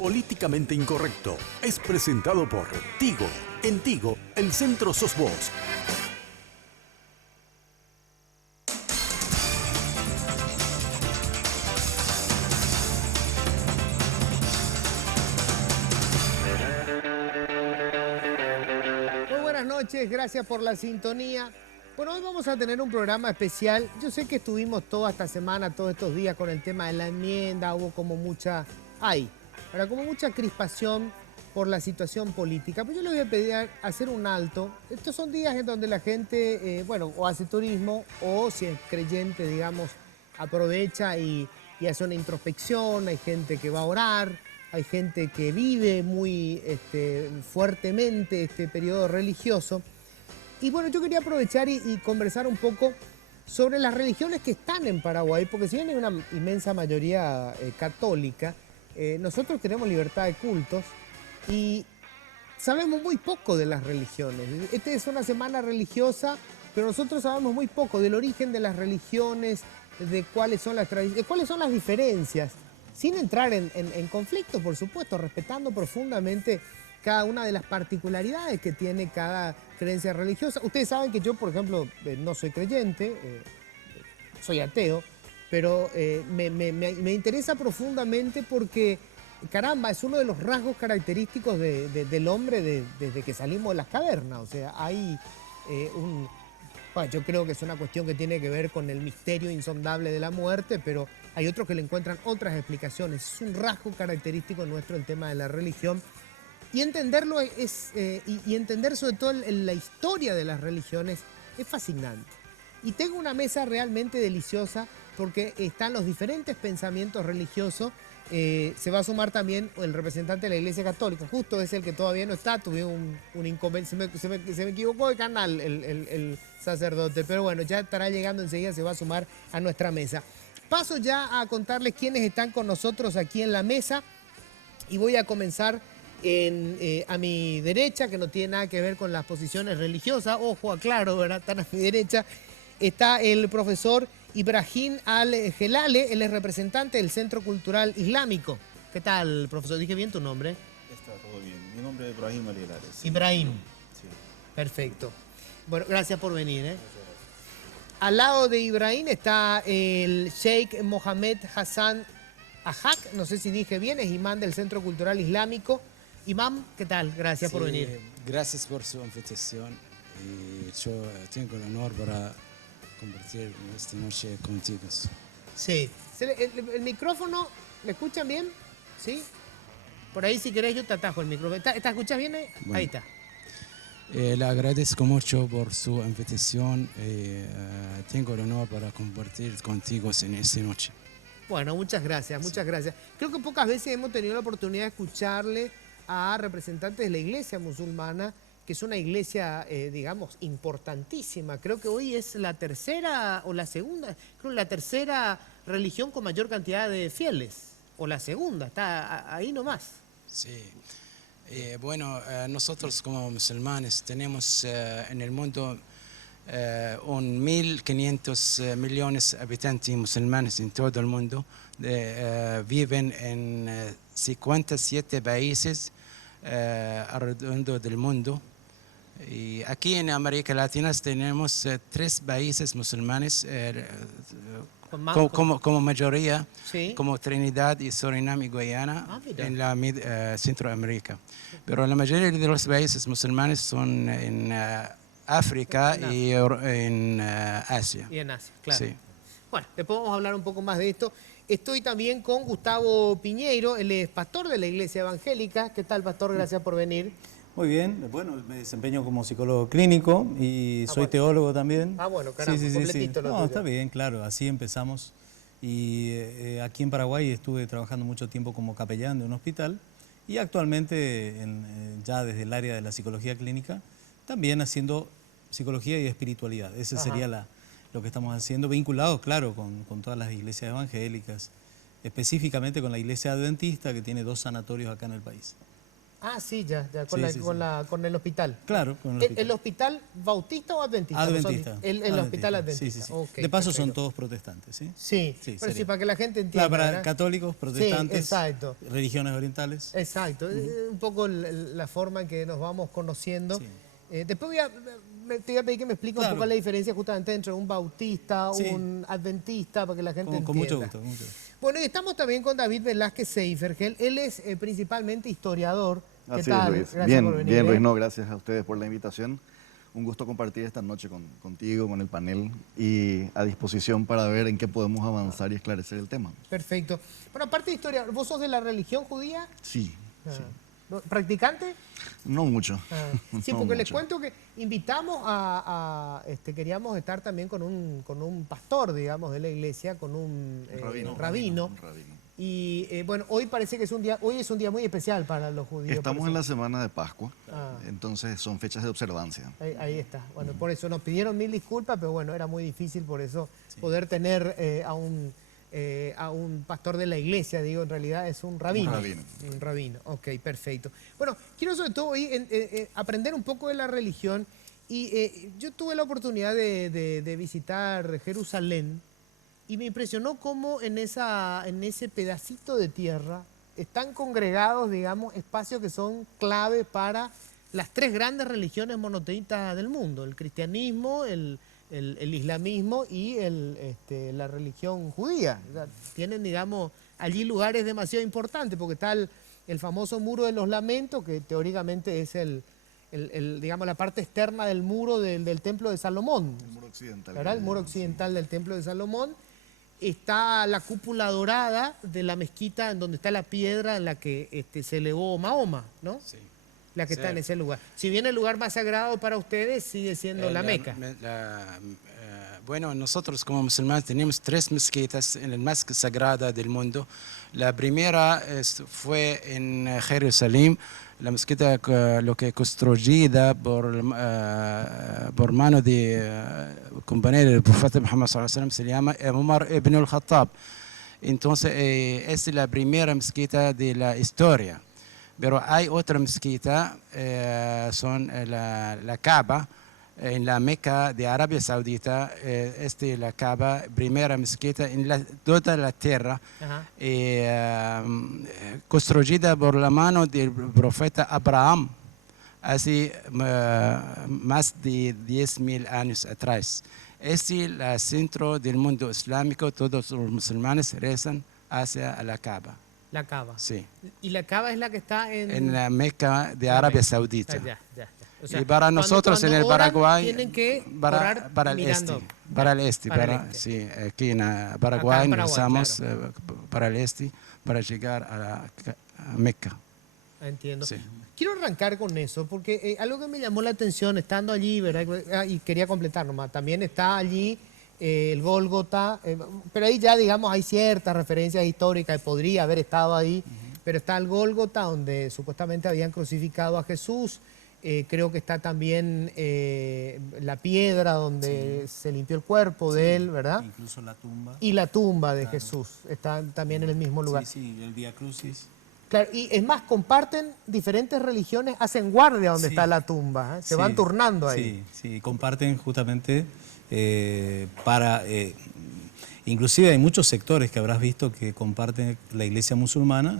Políticamente Incorrecto es presentado por Tigo. En Tigo, el centro sos vos. Muy buenas noches, gracias por la sintonía. Bueno, hoy vamos a tener un programa especial. Yo sé que estuvimos toda esta semana, todos estos días con el tema de la enmienda, hubo como mucha... como mucha crispación por la situación política. Pero yo le voy a pedir hacer un alto. Estos son días en donde la gente, o hace turismo, o si es creyente, digamos, aprovecha y hace una introspección. Hay gente que va a orar, hay gente que vive muy fuertemente este periodo religioso. Y bueno, yo quería aprovechar y conversar un poco sobre las religiones que están en Paraguay, porque si bien hay una inmensa mayoría católica, nosotros tenemos libertad de cultos y sabemos muy poco de las religiones. Esta es una semana religiosa, pero nosotros sabemos muy poco del origen de las religiones, de cuáles son las tradiciones, de cuáles son las diferencias, sin entrar en conflicto, por supuesto, respetando profundamente cada una de las particularidades que tiene cada creencia religiosa. Ustedes saben que yo, por ejemplo, no soy creyente, soy ateo, pero me interesa profundamente porque, caramba, es uno de los rasgos característicos del hombre desde que salimos de las cavernas. O sea, hay yo creo que es una cuestión que tiene que ver con el misterio insondable de la muerte, pero hay otros que le encuentran otras explicaciones. Es un rasgo característico nuestro el tema de la religión. Y entenderlo y entender sobre todo la historia de las religiones es fascinante. Y tengo una mesa realmente deliciosa porque están los diferentes pensamientos religiosos. Se va a sumar también el representante de la Iglesia Católica. Justo es el que todavía no está. Tuve un inconveniente. Se me equivocó de canal el sacerdote. Pero bueno, ya estará llegando enseguida. Se va a sumar a nuestra mesa. Paso ya a contarles quiénes están con nosotros aquí en la mesa. Y voy a comenzar a mi derecha, que no tiene nada que ver con las posiciones religiosas. Ojo, aclaro, ¿verdad? Están a mi derecha. Está el profesor Ibrahim Al-Gelale, él es representante del Centro Cultural Islámico. ¿Qué tal, profesor? ¿Dije bien tu nombre? Está todo bien. Mi nombre es Ibrahim Al-Gelale. Sí. Ibrahim. Sí. Perfecto. Bueno, gracias por venir. Al lado de Ibrahim está el Sheikh Mohamed Hassan Ajak, no sé si dije bien, es imán del Centro Cultural Islámico. Imam, ¿qué tal? Gracias por venir. Gracias por su invitación. Y yo tengo el honor para compartir esta noche contigo. Sí. ¿El micrófono, ¿le escuchan bien? ¿Sí? Por ahí si querés yo te atajo el micrófono. ¿Escuchas bien? Bueno. Ahí está. Le agradezco mucho por su invitación. Tengo el honor para compartir contigo en esta noche. Bueno, muchas gracias, muchas gracias. Creo que pocas veces hemos tenido la oportunidad de escucharle a representantes de la iglesia musulmana, que es una iglesia, digamos, importantísima. Creo que hoy es la tercera o la segunda, creo la tercera religión con mayor cantidad de fieles. O la segunda, está ahí nomás. Sí. Nosotros como musulmanes tenemos en el mundo 1.500 millones de habitantes musulmanes en todo el mundo. Viven en 57 países alrededor del mundo. Y aquí en América Latina tenemos 3 países musulmanes como mayoría, sí, como Trinidad y Surinam y Guyana en la Centroamérica. Pero la mayoría de los países musulmanes son en África y en Asia. Y en Asia, claro. Sí. Bueno, después vamos a hablar un poco más de esto. Estoy también con Gustavo Piñeiro, él es pastor de la Iglesia Evangélica. ¿Qué tal, pastor? Gracias por venir. Muy bien, bueno, me desempeño como psicólogo clínico y soy teólogo también. Bueno, caramba, completito. No, está bien, claro, así empezamos. Y aquí en Paraguay estuve trabajando mucho tiempo como capellán de un hospital y actualmente ya desde el área de la psicología clínica, también haciendo psicología y espiritualidad. Ese sería lo que estamos haciendo, vinculados, claro, con todas las iglesias evangélicas, específicamente con la iglesia adventista, que tiene 2 sanatorios acá en el país. Ah, sí, ya, con, Sí, la- sí, con sí. la- con el hospital. Claro, con el ¿El hospital bautista o adventista? Adventista. El hospital Adventista. adventista. Sí, sí, sí. Ok, De paso son perfecto. todos protestantes, ¿sí? Sí, Sí, pero sí, sería. para que la gente entienda. Claro, para ¿verdad? católicos, protestantes, exacto. religiones orientales. Exacto, un poco la forma en que nos vamos conociendo. Sí. Después te voy a pedir que me explique un Claro. poco la diferencia justamente entre un bautista, Sí. un adventista, para que la gente Con entienda. mucho gusto, con mucho gusto. Bueno, y estamos también con David Velázquez Seifergel. Él es principalmente historiador. ¿Qué Así tal? es, Luis. Gracias por Bien, venir. Luis, no, gracias a ustedes por la invitación. Un gusto compartir esta noche contigo, con el panel y a disposición para ver en qué podemos avanzar y esclarecer el tema. Perfecto. Bueno, aparte de historia, ¿vos sos de la religión judía? Sí, Ah. sí. ¿Practicante? No mucho. Ah, sí, No porque les mucho. cuento que invitamos queríamos estar también con un pastor, digamos, de la iglesia, con un rabino. Un rabino. Y bueno, hoy parece que hoy es un día muy especial para los judíos. Estamos por en la eso- semana de Pascua, Ah. entonces son fechas de observancia. Ahí está. Bueno, por eso nos pidieron 1000 disculpas, pero bueno, era muy difícil por eso poder tener a un pastor de la iglesia, digo, en realidad es un rabino. Un rabino. Un rabino, ok, perfecto. Bueno, quiero sobre todo hoy aprender un poco de la religión y yo tuve la oportunidad de visitar Jerusalén y me impresionó cómo en ese pedacito de tierra están congregados, digamos, espacios que son clave para las tres grandes religiones monoteístas del mundo, el cristianismo, el islamismo y la religión judía. O sea, tienen, digamos, allí lugares demasiado importantes, porque está el famoso Muro de los Lamentos, que teóricamente es digamos, la parte externa del muro del Templo de Salomón. El muro occidental. ¿Verdad? El muro occidental del Templo de Salomón. Está la cúpula dorada de la mezquita, en donde está la piedra en la que se elevó Mahoma, ¿no? Sí. La que Sí. está en ese lugar. Si bien el lugar más sagrado para ustedes sigue siendo la Meca. Bueno, nosotros como musulmanes tenemos 3 mezquitas en la más sagrada del mundo. La primera fue en Jerusalén, la mezquita lo que construida por mano de compañero del profeta Muhammad sallallahu alaihi wasallam, se llama Umar ibn al-Khattab. Entonces es la primera mezquita de la historia. Pero hay otra mezquita, son la Kaaba, en la Meca de Arabia Saudita. La Kaaba, primera mezquita en toda la tierra, Ajá. construida por la mano del profeta Abraham, hace más de 10.000 años atrás. Es el centro del mundo islámico, todos los musulmanes rezan hacia la Kaaba. La Kaaba. Sí. Y la Kaaba es la que está En la Meca de Arabia Saudita. Ya. O sea, Y para nosotros en el oran, Paraguay, tienen que orar para el mirando. este, para el este, Para el este. sí, aquí en Paraguay, Paraguay, usamos claro. para el este, para llegar a Meca. Entiendo. Sí. Quiero arrancar con eso, porque algo que me llamó la atención estando allí, ¿verdad? Y quería completar nomás, también está allí el Gólgota, pero ahí ya, digamos, hay ciertas referencias históricas, podría haber estado ahí, pero está el Gólgota, donde supuestamente habían crucificado a Jesús. Creo que está también la piedra donde se limpió el cuerpo de él, ¿verdad? Incluso la tumba. Y la tumba de Claro. Jesús está también en el mismo lugar. Sí, el Vía Crucis. Claro, y es más, comparten diferentes religiones, hacen guardia donde Sí. está la tumba, ¿eh? Se Sí, van turnando ahí. Sí, comparten justamente inclusive hay muchos sectores que habrás visto que comparten la iglesia musulmana,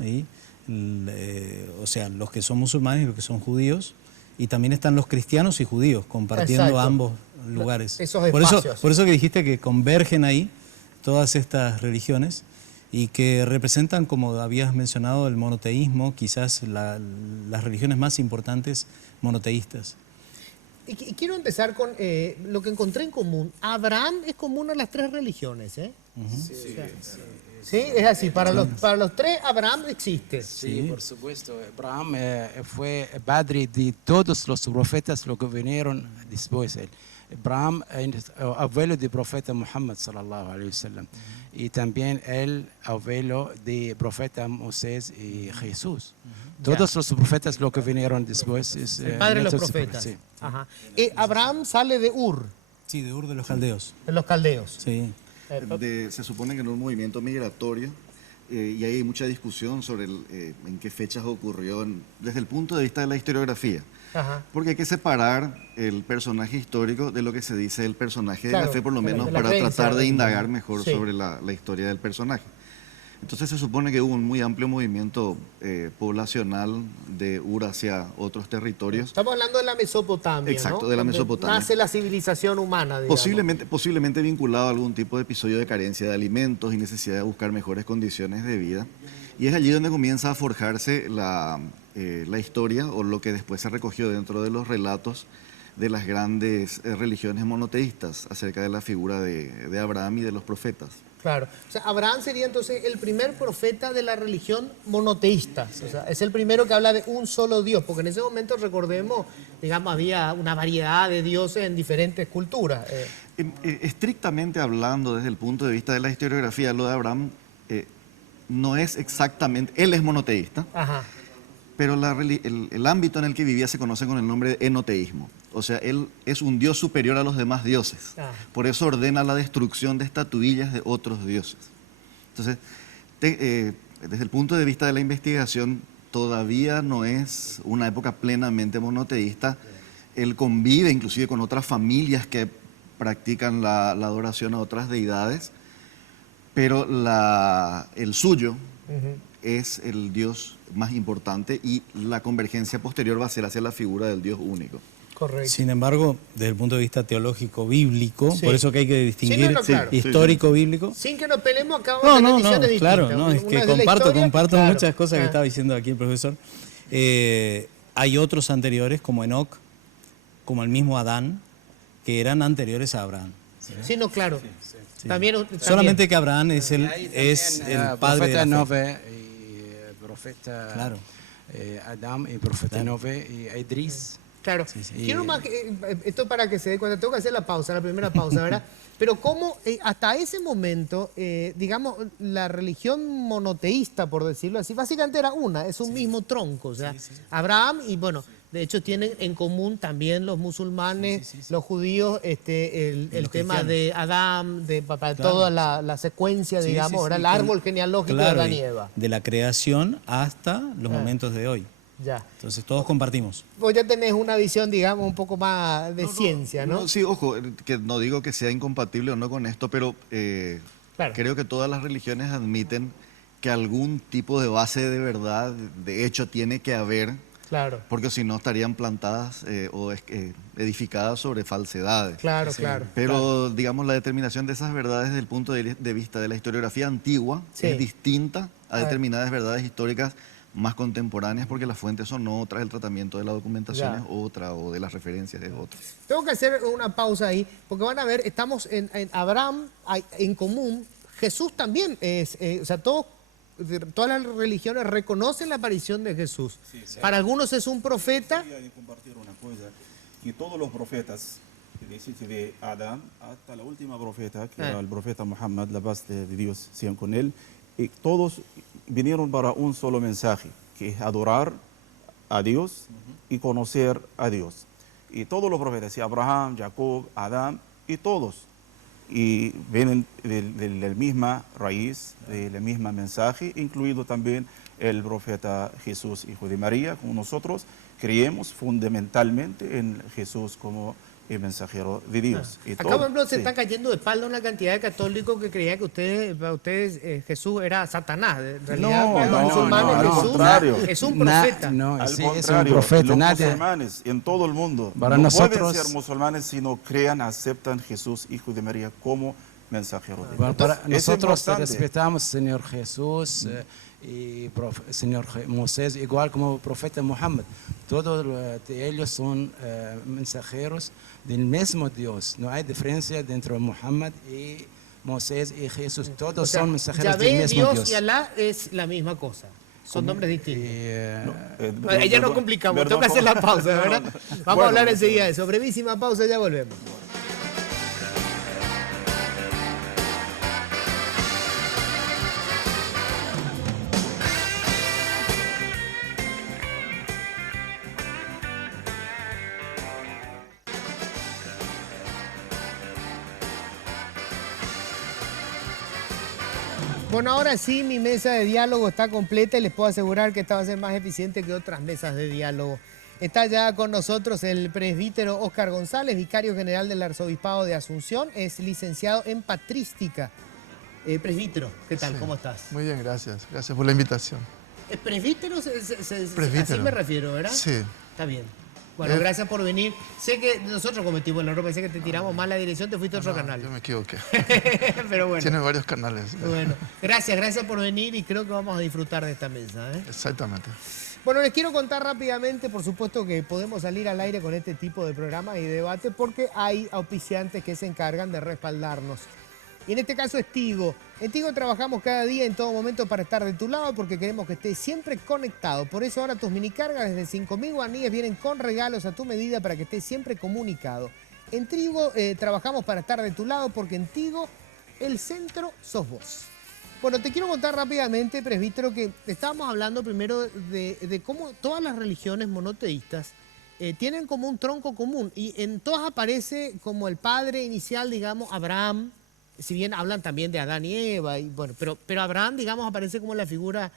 o sea, los que son musulmanes y los que son judíos, y también están los cristianos y judíos compartiendo Exacto. ambos lugares. Esos por espacios. eso que dijiste que convergen ahí todas estas religiones y que representan, como habías mencionado, el monoteísmo, quizás las religiones más importantes monoteístas. Y quiero empezar con lo que encontré en común. Abraham es común a las tres religiones, ¿eh? Sí, es así. Para los tres, Abraham existe. Sí, por supuesto. Abraham fue padre de todos los profetas los que vinieron después de él. Abraham es abuelo del profeta Muhammad sallallahu alaihi wasallam, y también el abuelo del profeta Moisés y Jesús. Todos los profetas los que vinieron después es El padre de los nietos profetas. Sí. Ajá. Abraham sale de Ur, Sí, de Ur de los Caldeos. de los caldeos. Sí. Se supone que en un movimiento migratorio y hay mucha discusión sobre en qué fechas ocurrió desde el punto de vista de la historiografía. Ajá. Porque hay que separar el personaje histórico de lo que se dice el personaje de Claro, la fe, por lo de la- menos de la para creencia, tratar de ¿no? indagar mejor Sí. sobre la historia del personaje. Entonces se supone que hubo un muy amplio movimiento poblacional de Ur hacia otros territorios. Estamos hablando de la Mesopotamia, Exacto, ¿no? de la Donde Mesopotamia. nace la civilización humana, digamos. Posiblemente vinculado a algún tipo de episodio de carencia de alimentos y necesidad de buscar mejores condiciones de vida. Y es allí donde comienza a forjarse la historia, o lo que después se recogió dentro de los relatos de las grandes religiones monoteístas acerca de la figura de Abraham y de los profetas. Claro. O sea, Abraham sería entonces el primer profeta de la religión monoteísta. O sea, es el primero que habla de un solo Dios, porque en ese momento, recordemos, digamos, había una variedad de dioses en diferentes culturas. Estrictamente hablando, desde el punto de vista de la historiografía, lo de Abraham no es exactamente, él es monoteísta, Ajá. pero el ámbito en el que vivía se conoce con el nombre de enoteísmo. O sea, él es un dios superior a los demás dioses. Ah. Por eso ordena la destrucción de estatuillas de otros dioses. Entonces, desde el punto de vista de la investigación, todavía no es una época plenamente monoteísta. Él convive inclusive con otras familias que practican la adoración a otras deidades, pero el suyo es el dios más importante, y la convergencia posterior va a ser hacia la figura del Dios único. Correcto. Sin embargo, desde el punto de vista teológico bíblico, Sí. por eso que hay que distinguir claro. histórico bíblico. Sin que nos peleemos, acá vamos a tener visiones claro, distintas. no, es Una que es de la comparto historia, claro. muchas cosas que Ah. estaba diciendo aquí el profesor. Hay otros anteriores, como Enoc, como el mismo Adán, que eran anteriores a Abraham. Sí, no, claro. También, Solamente que Abraham es el padre de profeta la fe. Nove y profeta Claro. Adam y profeta Nove y Idris. Claro. sí. Quiero más esto para que se dé cuenta. Tengo que hacer la pausa, la primera pausa, ¿verdad? Pero cómo hasta ese momento, digamos, la religión monoteísta, por decirlo así, básicamente era una, es un mismo tronco. O sea, Abraham y, bueno, de hecho tienen en común también los musulmanes, los judíos, el los tema cristianos. de Adán, de Claro. toda la secuencia, Sí, digamos, sí, era sí, el árbol genealógico de claro, Adán y y Eva. de la creación hasta los Ah. momentos de hoy. Ya. Entonces todos compartimos. Vos ya tenés una visión, digamos, un poco más de ciencia, ¿no? Sí, ojo, que no digo que sea incompatible o no con esto, pero Claro. creo que todas las religiones admiten que algún tipo de base de verdad, de hecho, tiene que haber, Claro, porque si no estarían plantadas edificadas sobre falsedades. claro, claro. Pero, digamos, la determinación de esas verdades desde el punto de vista de la historiografía antigua Sí. es distinta a ver. determinadas verdades históricas más contemporáneas, porque las fuentes son otras, el tratamiento de la documentación Ya. es otra, o de las referencias es otra. Tengo que hacer una pausa ahí, porque van a ver, estamos en Abraham, hay en común, Jesús también es, o sea, todas las religiones reconocen la aparición de Jesús. Para algunos es un profeta. Quería compartir una cosa, que todos los profetas, de Adán hasta la última profeta, que era el profeta Muhammad, la paz de Dios sean con él, y todos vinieron para un solo mensaje, que es adorar a Dios y conocer a Dios. Y todos los profetas, y Abraham, Jacob, Adán, y todos, y vienen de la misma raíz, de la misma mensaje, incluido también el profeta Jesús, hijo de María, como nosotros creemos fundamentalmente en Jesús como el mensajero de Dios. Y Acá, todo- por ejemplo, se sí. está cayendo de espalda una cantidad de católicos que creía que para ustedes Jesús era Satanás. En realidad, No, para los no, musulmanes no, al Jesús contrario. es un profeta. No, Al sí, es un contrario, profeta. los Nadie, musulmanes en todo el mundo Para no nosotros- pueden ser musulmanes si no crean, aceptan Jesús, hijo de María, como mensajero de Dios. para Es nosotros importante. respetamos Señor Jesús y Señor Moisés, igual como profeta Muhammad. Todos ellos son mensajeros del mismo Dios. No hay diferencia entre Muhammad y Moisés y Jesús. O Todos sea, son mensajeros Yahvé, del mismo Dios Dios. y Alá es la misma cosa. Son nombres distintos. Perdón, Ya no perdón, complicamos, perdón, tengo que hacer la pausa, no, ¿verdad? no. Vamos a Bueno, hablar enseguida de eso. Brevísima pausa, ya volvemos. Bueno, ahora sí, mi mesa de diálogo está completa y les puedo asegurar que esta va a ser más eficiente que otras mesas de diálogo. Está ya con nosotros el presbítero Óscar González, vicario general del Arzobispado de Asunción, es licenciado en patrística. Presbítero, ¿qué tal? Sí. ¿Cómo estás? Muy bien, gracias. Gracias por la invitación. ¿Presbítero? Presbítero. Así me refiero, ¿verdad? Sí. Está bien. Bueno, gracias por venir. Sé que nosotros cometimos el error, pensé que te tiramos mal la dirección, te fuiste a otro canal. Yo me equivoqué. Pero bueno. Tiene varios canales. Bueno, gracias por venir y creo que vamos a disfrutar de esta mesa, ¿eh? Exactamente. Bueno, les quiero contar rápidamente, por supuesto que podemos salir al aire con este tipo de programas y debate porque hay auspiciantes que se encargan de respaldarnos. Y en este caso es Tigo. En Tigo trabajamos cada día, en todo momento, para estar de tu lado porque queremos que estés siempre conectado. Por eso ahora tus minicargas desde 5.000 guaraníes vienen con regalos a tu medida para que estés siempre comunicado. En Tigo trabajamos para estar de tu lado porque en Tigo el centro sos vos. Bueno, te quiero contar rápidamente, presbítero, que estábamos hablando primero de cómo todas las religiones monoteístas tienen como un tronco común y en todas aparece como el padre inicial, digamos, Abraham, si bien hablan también de Adán y Eva, y bueno, pero Abraham, digamos, aparece como la figura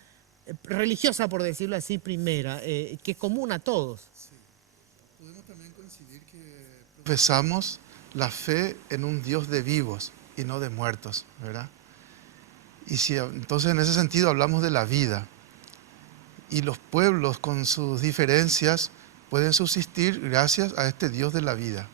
religiosa, por decirlo así, primera, que es común a todos. Sí. Podemos también coincidir que profesamos la fe en un Dios de vivos y no de muertos, ¿verdad? Y si, entonces en ese sentido hablamos de la vida. Y los pueblos con sus diferencias pueden subsistir gracias a este Dios de la vida.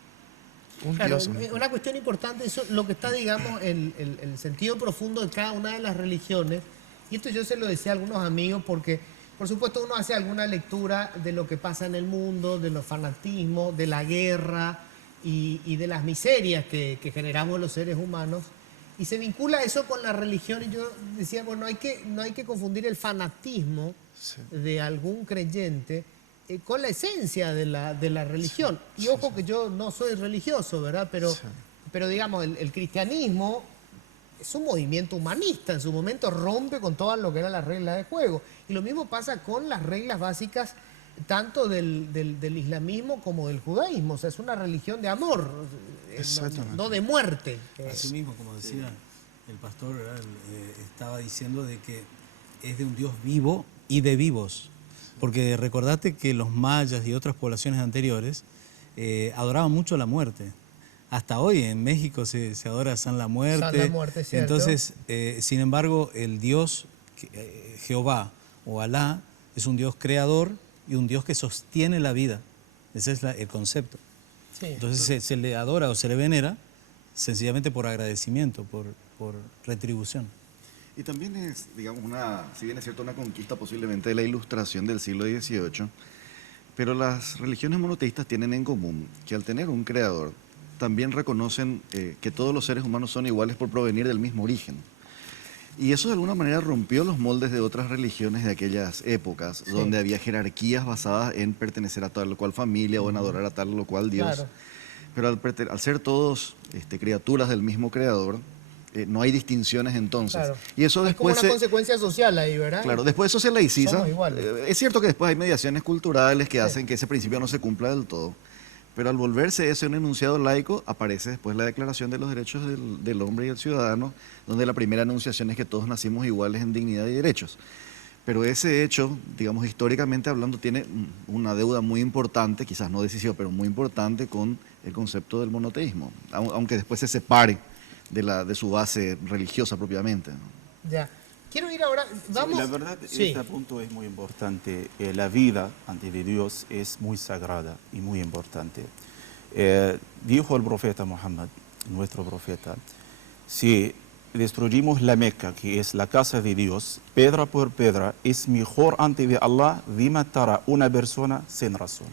Un Claro, Dios único. una cuestión importante, eso lo que está, digamos, el sentido profundo de cada una de las religiones. Y esto yo se lo decía a algunos amigos porque, por supuesto, uno hace alguna lectura de lo que pasa en el mundo, de los fanatismos, de la guerra y de las miserias que generamos los seres humanos. Y se vincula eso con la religión y yo decía, bueno, no hay que confundir el fanatismo de algún creyente con la esencia de la religión. Y ojo que yo no soy religioso, ¿verdad? Pero digamos, el cristianismo es un movimiento humanista. En su momento rompe con todas lo que eran las reglas de juego. Y lo mismo pasa con las reglas básicas tanto del islamismo como del judaísmo. O sea, es una religión de amor, no de muerte. Así mismo, como decía el pastor, ¿verdad? Estaba diciendo de que es de un Dios vivo y de vivos. Porque recordate que los mayas y otras poblaciones anteriores adoraban mucho la muerte. Hasta hoy en México se adora a San la Muerte. San la Muerte, ¿cierto? Entonces, sin embargo, el Dios Jehová o Alá es un Dios creador y un Dios que sostiene la vida. Ese es el concepto. Sí. Entonces se le adora o se le venera sencillamente por agradecimiento, por retribución. Y también es, digamos, si bien es cierto, una conquista posiblemente de la Ilustración del siglo XVIII, pero las religiones monoteístas tienen en común que al tener un creador, también reconocen que todos los seres humanos son iguales por provenir del mismo origen. Y eso de alguna manera rompió los moldes de otras religiones de aquellas épocas, donde había jerarquías basadas en pertenecer a tal o cual familia o en adorar a tal o cual Dios. Claro. Pero al ser todos criaturas del mismo creador, no hay distinciones entonces. Claro. Y eso Es como después una consecuencia social ahí, ¿verdad? Claro, después eso se laiciza. Somos iguales. Es cierto que después hay mediaciones culturales que hacen que ese principio no se cumpla del todo. Pero al volverse ese un enunciado laico, aparece después la Declaración de los Derechos del Hombre y el Ciudadano, donde la primera enunciación es que todos nacimos iguales en dignidad y derechos. Pero ese hecho, digamos, históricamente hablando, tiene una deuda muy importante, quizás no decisiva, pero muy importante con el concepto del monoteísmo, aunque después se separe de su base religiosa propiamente, ¿no? Ya. Quiero ir ahora, vamos... Sí, la verdad, Sí. este punto es muy importante. La vida ante Dios es muy sagrada y muy importante. Dijo el profeta Muhammad, nuestro profeta, si destruimos la Meca, que es la casa de Dios, piedra por piedra, es mejor ante de Allah de matar a una persona sin razón.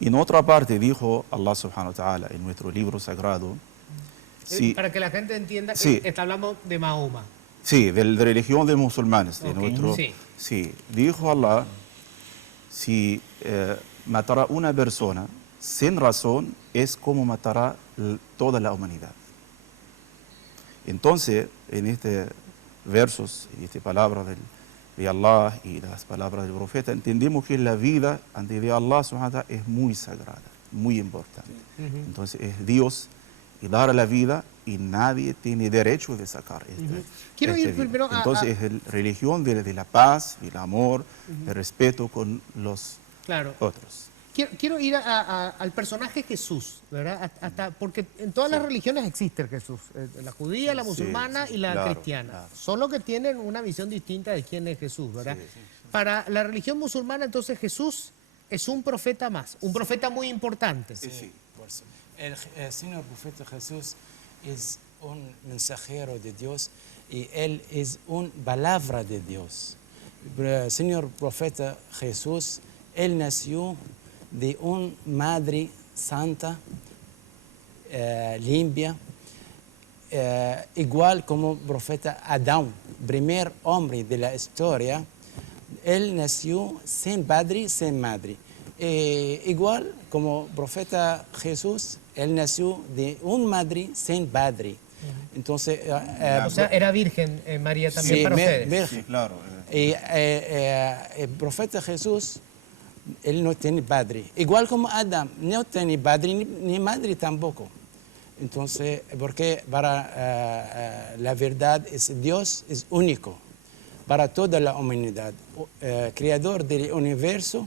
En otra parte dijo Allah subhanahu wa ta'ala en nuestro libro sagrado, si, Para que la gente entienda que Sí. hablamos de Mahoma. sí, de la religión de musulmanes, de Ok, nuestro, sí. sí, dijo Allah, si matará una persona sin razón es como matará toda la humanidad. Entonces, en estos versos, en esta palabra de Allah y las palabras del profeta, entendemos que la vida ante de Allah subhanahu wa ta'ala es muy sagrada, muy importante. Entonces, es Dios y dar la vida y nadie tiene derecho de sacar Quiero ir vida. primero a- Entonces es la religión de la paz, el amor, el respeto con los Claro. otros. Quiero ir al personaje Jesús, ¿verdad? Porque en todas las religiones existe el Jesús, la judía, la musulmana sí, y la claro, cristiana. claro. Solo que tienen una visión distinta de quién es Jesús, ¿verdad? Sí. Para la religión musulmana, entonces Jesús es un profeta más, un profeta muy importante. Sí. Por eso. El Señor Profeta Jesús es un mensajero de Dios y Él es una palabra de Dios. El Señor Profeta Jesús, Él nació de una madre santa, limpia, igual como Profeta Adán, primer hombre de la historia. Él nació sin padre, sin madre. Igual como Profeta Jesús, él nació de una madre sin padre. Entonces, O sea, era virgen María también sí, para ustedes. virgen. Sí, claro. El Profeta Jesús, él no tiene padre. Igual como Adán, no tiene padre ni madre tampoco. Entonces, porque para la verdad Dios es único para toda la humanidad. Creador del universo,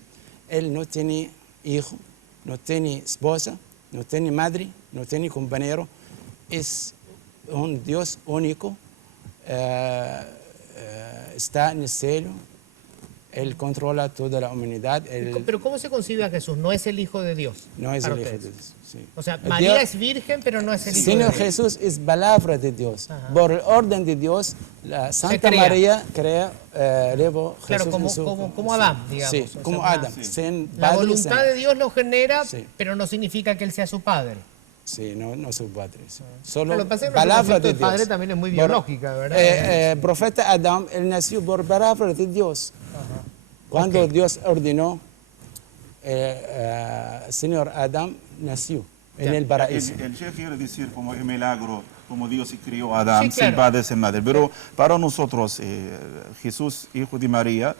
Él no tiene hijo, no tiene esposa, no tiene madre, no tiene compañero. Es un Dios único, está en el cielo, Él controla toda la humanidad. Pero ¿cómo se concibe a Jesús? No es el Hijo de Dios. No es para el hijo ustedes. de Dios. Sí. O sea, El María Dios- es virgen, pero no es el Hijo Señor de Dios. Jesús es palabra de Dios. Por el orden de Dios, la Santa crea. María crea luego Claro, Jesús en su- como Adán, digamos. Sí, O sea, como una- Adán. Sin La padre, voluntad sin- de Dios lo genera, Sí. pero no significa que Él sea su padre. Sí, no su padre. Sí. Solo Lo que pasa es que palabra el concepto de de Dios. padre también es muy Por- biológica, ¿verdad? Profeta Adán, él nació por palabra de Dios. Cuando Dios ordenó, Señor Adán nació en el paraíso. El Sheikh quiere decir como el milagro, como Dios crió a Adán Sí, claro. sin padre, sin madre. Pero para nosotros, Jesús, hijo de María,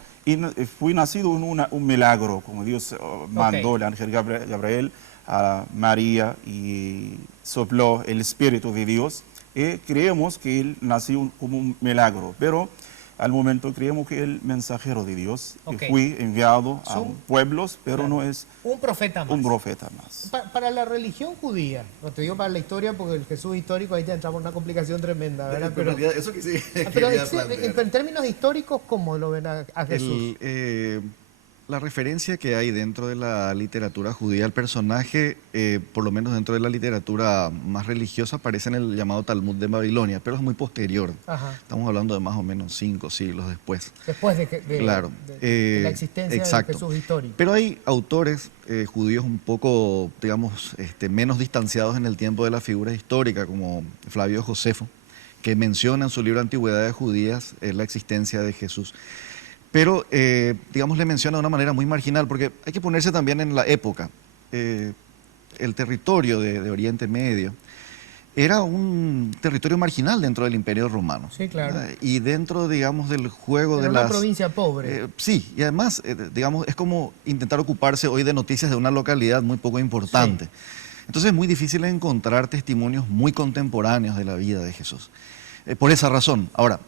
fue nacido en un milagro, como Dios mandó el ángel Gabriel a María y sopló el Espíritu de Dios. Y creemos que él nació como un milagro, pero al momento creemos que el mensajero de Dios Ok. fue enviado a Son- pueblos, pero no es Un profeta más. un profeta más. Para la religión judía, no te digo para la historia porque el Jesús histórico ahí ya entramos en una complicación tremenda, ¿verdad? Pero, eso que sí. pero en términos históricos, ¿cómo lo ven a Jesús? La referencia que hay dentro de la literatura judía al personaje, por lo menos dentro de la literatura más religiosa, aparece en el llamado Talmud de Babilonia, pero es muy posterior. Ajá. Estamos hablando de más o menos 5 siglos después. Después de Claro. de la existencia exacto. de Jesús histórico. Pero hay autores judíos un poco, digamos, menos distanciados en el tiempo de la figura histórica, como Flavio Josefo, que menciona en su libro Antigüedades Judías la existencia de Jesús. Pero, digamos, le menciona de una manera muy marginal, porque hay que ponerse también en la época. El territorio de Oriente Medio era un territorio marginal dentro del Imperio Romano. Sí, claro. Y dentro, digamos, del juego Era de una las... provincia pobre. Sí, y además, digamos, es como intentar ocuparse hoy de noticias de una localidad muy poco importante. Entonces es muy difícil encontrar testimonios muy contemporáneos de la vida de Jesús. Por esa razón. Ahora,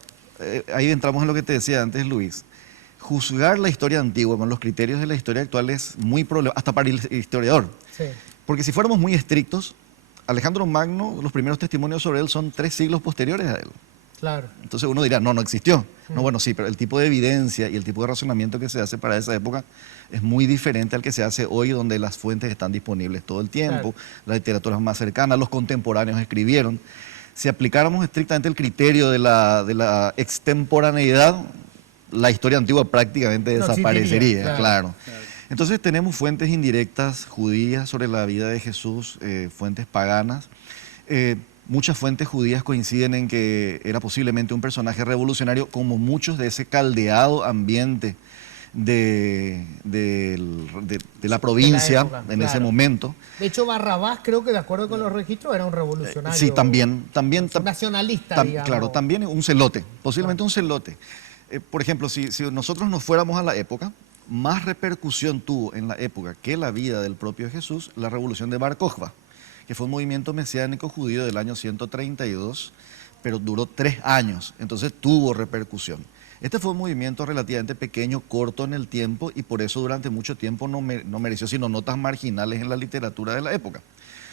ahí entramos en lo que te decía antes, Luis. Juzgar la historia antigua con los criterios de la historia actual es muy problemático, hasta para el historiador. Sí. Porque si fuéramos muy estrictos, Alejandro Magno, los primeros testimonios sobre él son 3 siglos posteriores a él. Claro. Entonces uno dirá, no existió. No, bueno, sí, pero el tipo de evidencia y el tipo de razonamiento que se hace para esa época es muy diferente al que se hace hoy, donde las fuentes están disponibles todo el tiempo, Claro. la literatura es más cercana, los contemporáneos escribieron. Si aplicáramos estrictamente el criterio de la extemporaneidad, la historia antigua prácticamente No desaparecería, existiría, claro. Entonces tenemos fuentes indirectas judías sobre la vida de Jesús, fuentes paganas. Muchas fuentes judías coinciden en que era posiblemente un personaje revolucionario, como muchos de ese caldeado ambiente de la provincia época, en ese claro. momento. De hecho, Barrabás, creo que de acuerdo con los registros, era un revolucionario. Sí, también un nacionalista, digamos. claro, también un celote, posiblemente un celote. Por ejemplo, si nosotros nos fuéramos a la época, más repercusión tuvo en la época que la vida del propio Jesús la revolución de Bar Kokhba, que fue un movimiento mesiánico judío del año 132, pero duró 3 años, entonces tuvo repercusión. Este fue un movimiento relativamente pequeño, corto en el tiempo, y por eso durante mucho tiempo no mereció sino notas marginales en la literatura de la época.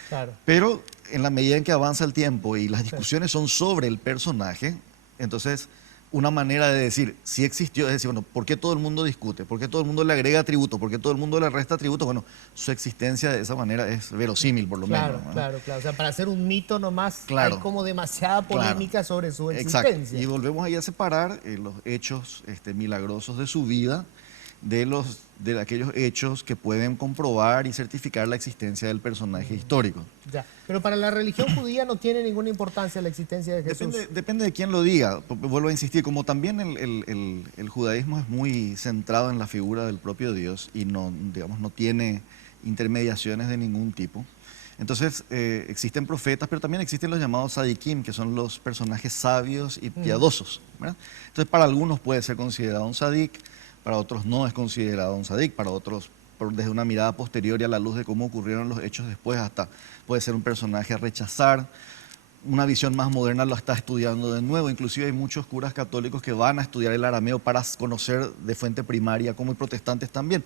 Claro. Pero en la medida en que avanza el tiempo y las discusiones son sobre el personaje, entonces una manera de decir si existió es decir, bueno, ¿por qué todo el mundo discute? ¿Por qué todo el mundo le agrega atributos? ¿Por qué todo el mundo le resta atributos? Bueno, su existencia de esa manera es verosímil, por lo menos, ¿no? Claro. O sea, para hacer un mito nomás Claro. hay como demasiada polémica sobre su Exacto. existencia. Y volvemos ahí a separar los hechos milagrosos de su vida de aquellos hechos que pueden comprobar y certificar la existencia del personaje histórico. Ya. Pero para la religión judía no tiene ninguna importancia la existencia de Jesús. Depende de quién lo diga. Vuelvo a insistir, como también el judaísmo es muy centrado en la figura del propio Dios y no, digamos, no tiene intermediaciones de ningún tipo. Entonces existen profetas, pero también existen los llamados sadikim, que son los personajes sabios y piadosos, ¿verdad? Entonces para algunos puede ser considerado un sadik, para otros no es considerado un sadik, para otros desde una mirada posterior y a la luz de cómo ocurrieron los hechos después hasta puede ser un personaje a rechazar. Una visión más moderna lo está estudiando de nuevo, inclusive hay muchos curas católicos que van a estudiar el arameo para conocer de fuente primaria, como y protestantes también,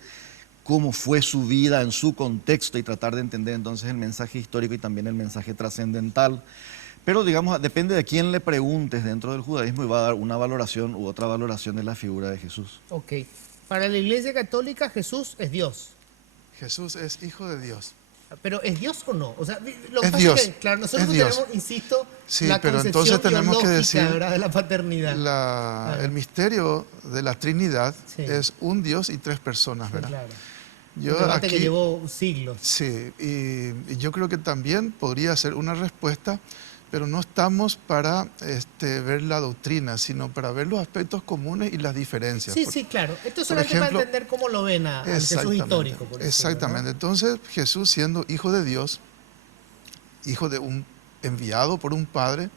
cómo fue su vida en su contexto y tratar de entender entonces el mensaje histórico y también el mensaje trascendental. Pero digamos, depende de quién le preguntes dentro del judaísmo y va a dar una valoración u otra valoración de la figura de Jesús. Ok. Para la Iglesia Católica Jesús es Dios. Jesús es hijo de Dios. ¿Pero es Dios o no? O sea, lo que Es pasa Dios, es que, claro, nosotros es Dios. tenemos, insisto, Sí, la pero concepción entonces tenemos que teológica, decir ¿verdad?, de la paternidad. el misterio de la Trinidad Sí. es un Dios y 3 personas, ¿verdad? Claro. Yo Un debate aquí, que llevó siglos. sí, y yo creo que también podría ser una respuesta, pero no estamos para ver la doctrina, sino para ver los aspectos comunes y las diferencias. Sí, sí, claro. Esto es por solamente ejemplo, para entender cómo lo ven al Jesús Exactamente, histórico. Por ejemplo, exactamente. ¿no? Entonces Jesús, siendo hijo de Dios, hijo de un enviado por un padre,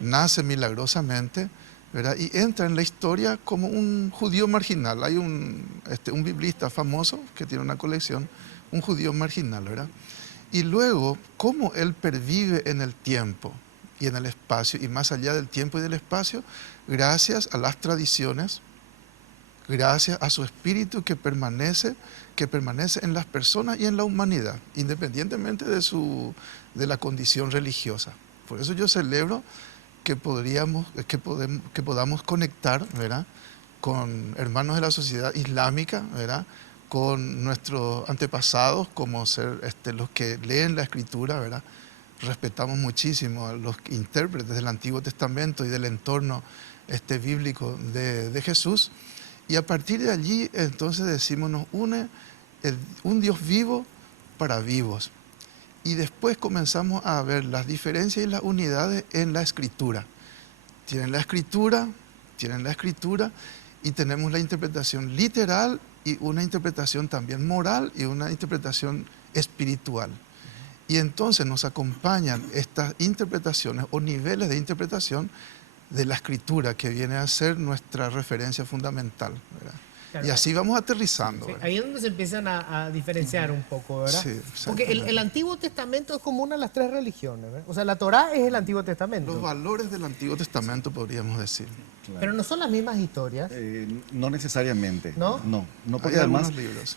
nace milagrosamente, ¿verdad? Y entra en la historia como un judío marginal. Hay un biblista famoso que tiene una colección, un judío marginal, ¿verdad? Y luego, cómo él pervive en el tiempo y en el espacio, y más allá del tiempo y del espacio, gracias a las tradiciones, gracias a su espíritu que permanece en las personas y en la humanidad, independientemente de la condición religiosa. Por eso yo celebro que podamos conectar, ¿verdad?, con hermanos de la sociedad islámica, ¿verdad?, con nuestros antepasados, como ser los que leen la Escritura, ¿verdad? Respetamos muchísimo a los intérpretes del Antiguo Testamento y del entorno bíblico de Jesús. Y a partir de allí, entonces decimos, nos une un Dios vivo para vivos. Y después comenzamos a ver las diferencias y las unidades en la Escritura. Tienen la Escritura, y tenemos la interpretación literal y una interpretación también moral y una interpretación espiritual. Y entonces nos acompañan estas interpretaciones o niveles de interpretación de la Escritura, que viene a ser nuestra referencia fundamental, ¿verdad? Claro. Y así vamos aterrizando. Sí, ¿verdad? ahí es donde se empiezan a diferenciar un poco, ¿verdad? Sí, Porque exactamente. el Antiguo Testamento es común a las 3 religiones, ¿verdad? O sea, la Torá es el Antiguo Testamento. Los valores del Antiguo Testamento, podríamos decir. Pero no son las mismas historias. No necesariamente. ¿No? No, porque Hay además algunos libros.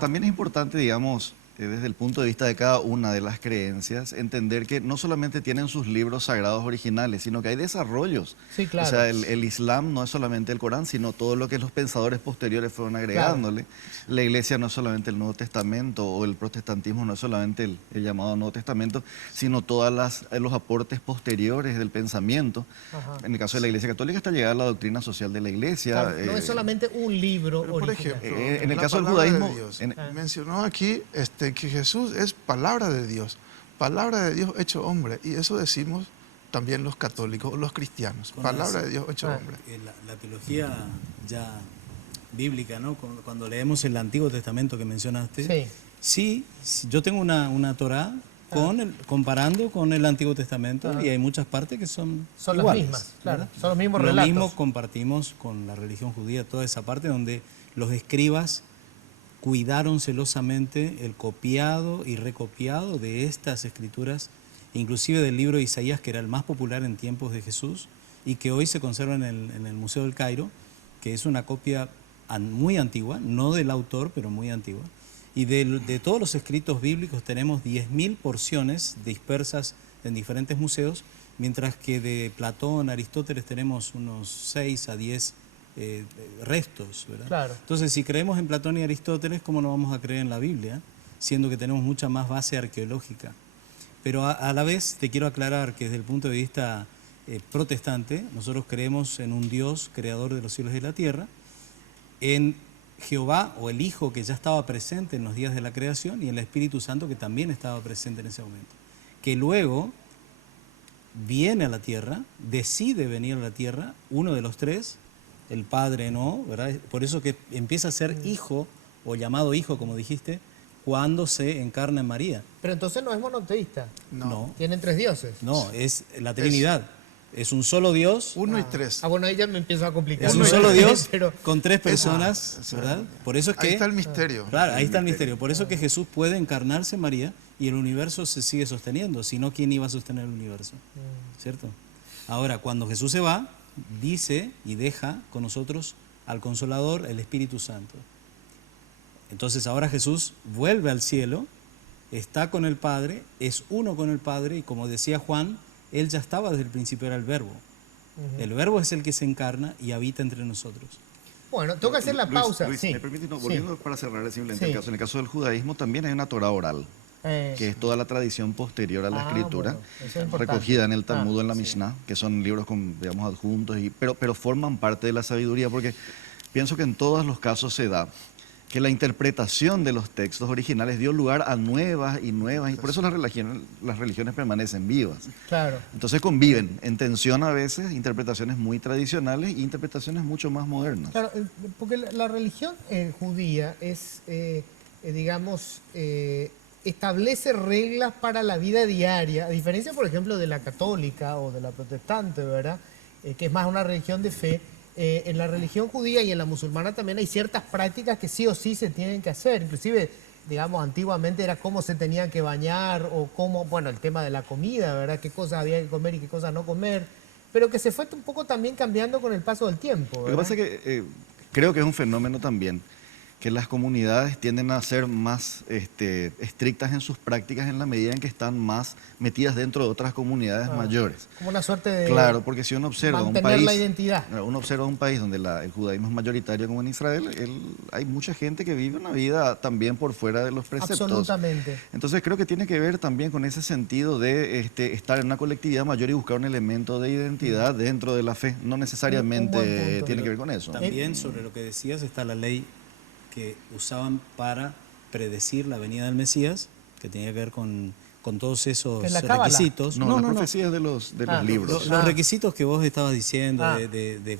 también es importante, digamos, desde el punto de vista de cada una de las creencias, entender que no solamente tienen sus libros sagrados originales, sino que hay desarrollos. Sí, claro. O sea, el Islam no es solamente el Corán, sino todo lo que los pensadores posteriores fueron agregándole. La Iglesia no es solamente el Nuevo Testamento, o el protestantismo no es solamente el llamado Nuevo Testamento, sino todos los aportes posteriores del pensamiento. Ajá. En el caso de la Iglesia Católica está llegada la doctrina social de la Iglesia. Claro, no es solamente un libro Pero, por original. ejemplo, en el la caso del palabra de judaísmo, Dios, en- mencionó aquí que Jesús es palabra de Dios hecho hombre, y eso decimos también los católicos, los cristianos, Con palabra eso. de Dios hecho hombre. La teología ya bíblica, ¿no? Cuando leemos el Antiguo Testamento que mencionaste, sí, yo tengo una Torá comparando con el Antiguo Testamento, y hay muchas partes que son Son iguales, las mismas, claro, ¿verdad? son los mismos Lo relatos. mismo compartimos con la religión judía, toda esa parte donde los escribas cuidaron celosamente el copiado y recopiado de estas escrituras, inclusive del libro de Isaías, que era el más popular en tiempos de Jesús y que hoy se conserva en el Museo del Cairo, que es una copia muy antigua, no del autor, pero muy antigua. Y de todos los escritos bíblicos tenemos 10.000 porciones dispersas en diferentes museos, mientras que de Platón, Aristóteles tenemos unos 6 a 10 restos, ¿verdad? Claro. Entonces, si creemos en Platón y Aristóteles, ¿cómo no vamos a creer en la Biblia? Siendo que tenemos mucha más base arqueológica. Pero a la vez te quiero aclarar que desde el punto de vista protestante, nosotros creemos en un Dios creador de los cielos y la tierra, en Jehová o el Hijo que ya estaba presente en los días de la creación y el Espíritu Santo que también estaba presente en ese momento, que luego viene a la tierra, decide venir a la tierra, uno de los tres, el Padre no, ¿verdad? Por eso que empieza a ser hijo o llamado hijo, como dijiste, cuando se encarna en María. Pero entonces no es monoteísta. No, Tienen 3 dioses. no, es la Trinidad. Es un solo Dios. 1 y 3. Ah, bueno, ahí ya me empiezo a complicar. Es un solo Dios Pero con 3 personas, ¿verdad? Por eso es que... Ahí está el misterio. Claro, ahí está el misterio. Por eso que Jesús puede encarnarse en María y el universo se sigue sosteniendo. Si no, ¿quién iba a sostener el universo? ¿Cierto? Ahora, cuando Jesús se va, dice y deja con nosotros al Consolador, el Espíritu Santo. Entonces ahora Jesús vuelve al cielo, está con el Padre, es uno con el Padre y como decía Juan, Él ya estaba desde el principio, era el Verbo. El Verbo es el que se encarna y habita entre nosotros. bueno, tengo que hacer la Luis, pausa. Luis, Sí. ¿me permite? No, Sí. volviendo para cerrar simplemente Sí. en el caso del judaísmo también hay una Torah oral, que es toda la tradición posterior a la escritura, bueno, eso es importante. recogida en el Talmud o en la sí. Mishnah, que son libros con, digamos, adjuntos, pero forman parte de la sabiduría, porque pienso que en todos los casos se da que la interpretación de los textos originales dio lugar a nuevas y nuevas, y por eso las religiones permanecen vivas. Claro. Entonces conviven en tensión a veces interpretaciones muy tradicionales e interpretaciones mucho más modernas. Claro, porque la religión judía es, digamos, establece reglas para la vida diaria, a diferencia, por ejemplo, de la católica o de la protestante, ¿verdad? Que es más una religión de fe. En la religión judía y en la musulmana también hay ciertas prácticas que sí o sí se tienen que hacer. Inclusive, digamos, antiguamente era cómo se tenían que bañar o cómo, bueno, el tema de la comida, ¿verdad? Qué cosas había que comer y qué cosas no comer. Pero que se fue un poco también cambiando con el paso del tiempo, ¿verdad? Lo que pasa es que creo que es un fenómeno también, que las comunidades tienden a ser más estrictas en sus prácticas en la medida en que están más metidas dentro de otras comunidades mayores. Como una suerte de Claro, porque si uno observa un mantener país, la identidad. uno observa un país donde el judaísmo es mayoritario como en Israel, hay mucha gente que vive una vida también por fuera de los preceptos. Absolutamente. Entonces creo que tiene que ver también con ese sentido de estar en una colectividad mayor y buscar un elemento de identidad dentro de la fe. No necesariamente Un buen punto. tiene que ver con eso. También sobre lo que decías está la ley que usaban para predecir la venida del Mesías, que tenía que ver con todos esos ¿Que es la cábala? requisitos. No, las profecías de los libros. Los requisitos que vos estabas diciendo,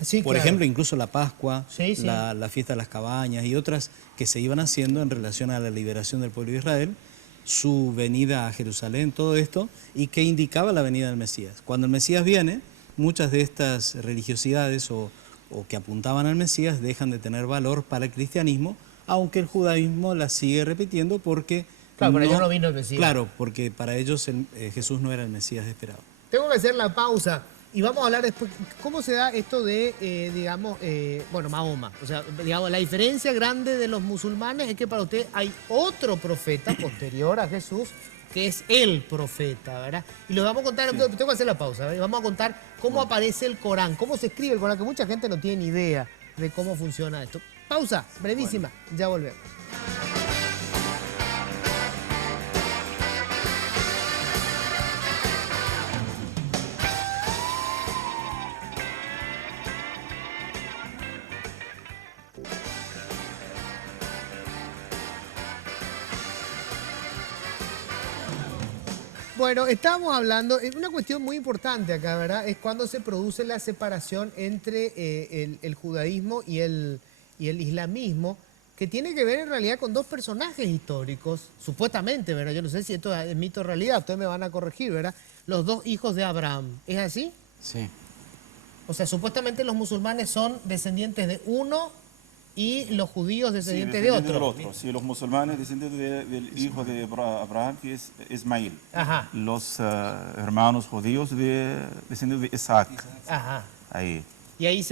Sí, por claro. ejemplo, incluso la Pascua, Sí, sí. La fiesta de las cabañas y otras que se iban haciendo en relación a la liberación del pueblo de Israel, su venida a Jerusalén, todo esto, y que indicaba la venida del Mesías. Cuando el Mesías viene, muchas de estas religiosidades o que apuntaban al Mesías dejan de tener valor para el cristianismo, aunque el judaísmo las sigue repitiendo porque... Claro, para ellos no vino el Mesías. Claro, porque para ellos Jesús no era el Mesías esperado. Tengo que hacer la pausa y vamos a hablar después cómo se da esto de, bueno, Mahoma. O sea, digamos, la diferencia grande de los musulmanes es que para usted hay otro profeta posterior a Jesús que es el profeta, ¿verdad? Y lo vamos a contar, tengo que hacer la pausa, ¿verdad? Y vamos a contar cómo aparece el Corán, cómo se escribe el Corán, que mucha gente no tiene ni idea de cómo funciona esto. Pausa, brevísima, ya volvemos. Bueno, estábamos hablando, una cuestión muy importante acá, ¿verdad? Es cuando se produce la separación entre el judaísmo y el islamismo, que tiene que ver en realidad con dos personajes históricos, supuestamente, ¿verdad? Yo no sé si esto es mito o realidad, ustedes me van a corregir, ¿verdad? Los dos hijos de Abraham, ¿es así? Sí. O sea, supuestamente los musulmanes son descendientes de uno y los judíos descendientes de descendientes otro. del otro. Sí, los musulmanes descendientes del hijo de Abraham, que es Ismael. Ajá, Los hermanos judíos descendientes de Isaac. ajá. Ahí. Y ahí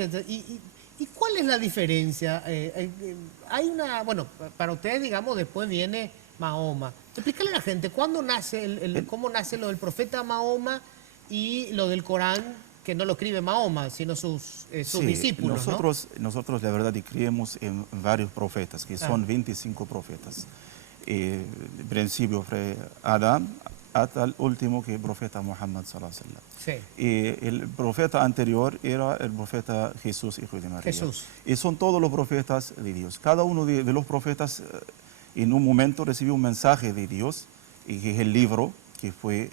¿y cuál es la diferencia? Hay una, bueno, para ustedes, digamos, después viene Mahoma. Explícale a la gente, ¿cuándo nace cómo nace lo del profeta Mahoma y lo del Corán, que no lo escribe Mahoma, sino sus Sí, discípulos, ¿no? nosotros la verdad creemos en varios profetas, que son 25 profetas. En principio fue Adán, hasta el último que es el profeta Muhammad sallallahu alaihi wasallam. Sí. Y el profeta anterior era el profeta Jesús, hijo de María. Jesús. Y son todos los profetas de Dios. Cada uno de los profetas en un momento recibió un mensaje de Dios, y que es el libro que fue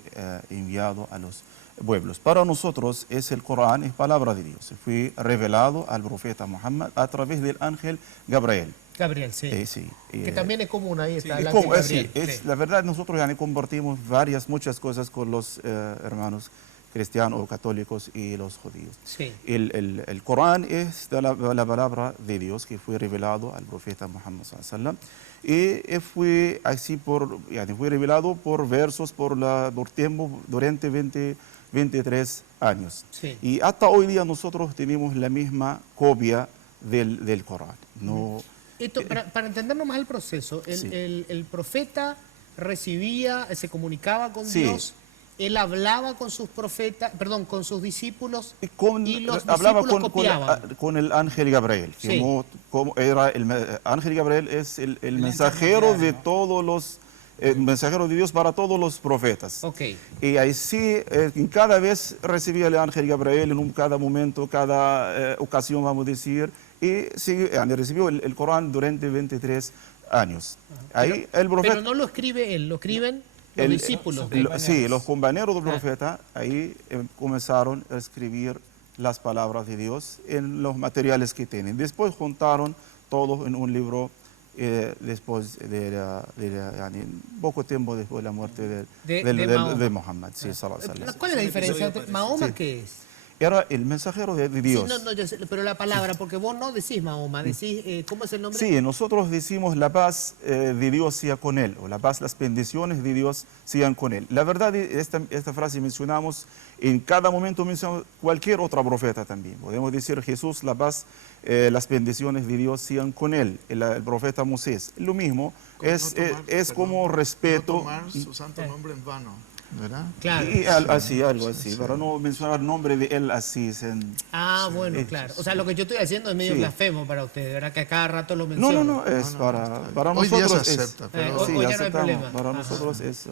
enviado a los pueblos. Para nosotros es el Corán, es palabra de Dios. Fue revelado al profeta Muhammad a través del ángel Gabriel. Gabriel, sí. Sí. Que también es común ahí, está el Es ángel como, Gabriel. sí, Sí. la verdad nosotros ya compartimos muchas cosas con los hermanos cristianos o católicos y los judíos. Sí. El Corán es la palabra de Dios que fue revelado al profeta Muhammad sallallahu alaihi wasallam, y fue así fue revelado por versos por tiempo durante 23 años. Sí. Y hasta hoy día nosotros tenemos la misma copia del Corán. No, Esto, para entendernos más el proceso, Sí. el profeta recibía, se comunicaba con Sí. Dios, él hablaba con sus profetas, perdón, con sus discípulos y los hablaba discípulos copiaban. con el ángel Gabriel. Sí. Como era ángel Gabriel es el mensajero de todos los mensajero de Dios para todos los profetas. Ok. Y así cada vez recibía el ángel Gabriel en cada momento, cada ocasión, vamos a decir, y recibió el Corán durante 23 años. Ahí el profeta... Pero no lo escribe él, lo escriben los discípulos. Sí, los compañeros del profeta ahí comenzaron a escribir las palabras de Dios en los materiales que tienen. Después juntaron todos en un libro después poco tiempo después de la muerte de Muhammad. Sí, sallallahu alaihi wasallam. ¿Cuál es la diferencia? ¿Mahoma qué es? Era el mensajero de Dios. Sí, no, yo sé, pero la palabra, porque vos no decís Mahoma, decís, ¿cómo es el nombre? Sí, nosotros decimos la paz de Dios sea con él, o la paz, las bendiciones de Dios sean con él. La verdad, esta frase mencionamos en cada momento, mencionamos cualquier otro profeta también. Podemos decir Jesús, la paz, las bendiciones de Dios sean con él. El profeta Moisés, lo mismo, es como respeto. No tomar su santo nombre en vano, ¿verdad? Claro. Y algo así, para no mencionar el nombre de él así. Bueno, claro. O sea, lo que yo estoy haciendo es medio Sí. blasfemo para ustedes, ¿verdad? Que a cada rato lo No, menciono. es para Hoy día nosotros. se acepta, pero hoy ya no hay aceptamos. problema. Para Ajá. nosotros es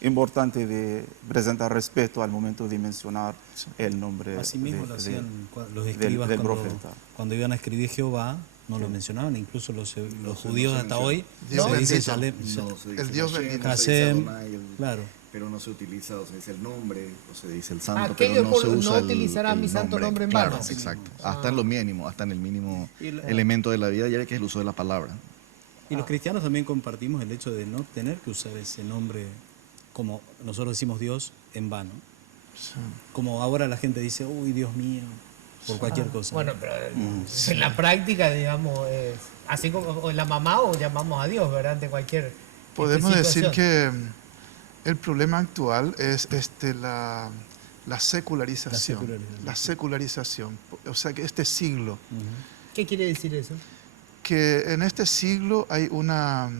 importante de presentar respeto al momento de mencionar el nombre Asimismo lo hacían los del escribas profeta. cuando iban a escribir Jehová, no lo mencionaban, incluso los judíos hasta hoy Dios se dice bendito. Shalem, El Dios bendito. Hashem, claro. Pero no se utiliza, o se dice el nombre, o se dice el santo, Aquello pero no se no usa utilizará mi santo nombre en Claro, vano. exacto. Hasta en lo mínimo, hasta en el mínimo Y elemento de la vida diaria, que es el uso de la palabra. Y los cristianos también compartimos el hecho de no tener que usar ese nombre, como nosotros decimos Dios, en vano. Como ahora la gente dice, uy, Dios mío, por cualquier cosa. Bueno, pero en la práctica, digamos, así como en la mamá o llamamos a Dios, ¿verdad? Ante cualquier Podemos decir situación. que el problema actual es la secularización. La secularización. O sea, que este siglo, ¿Qué quiere decir eso? que en este siglo hay unos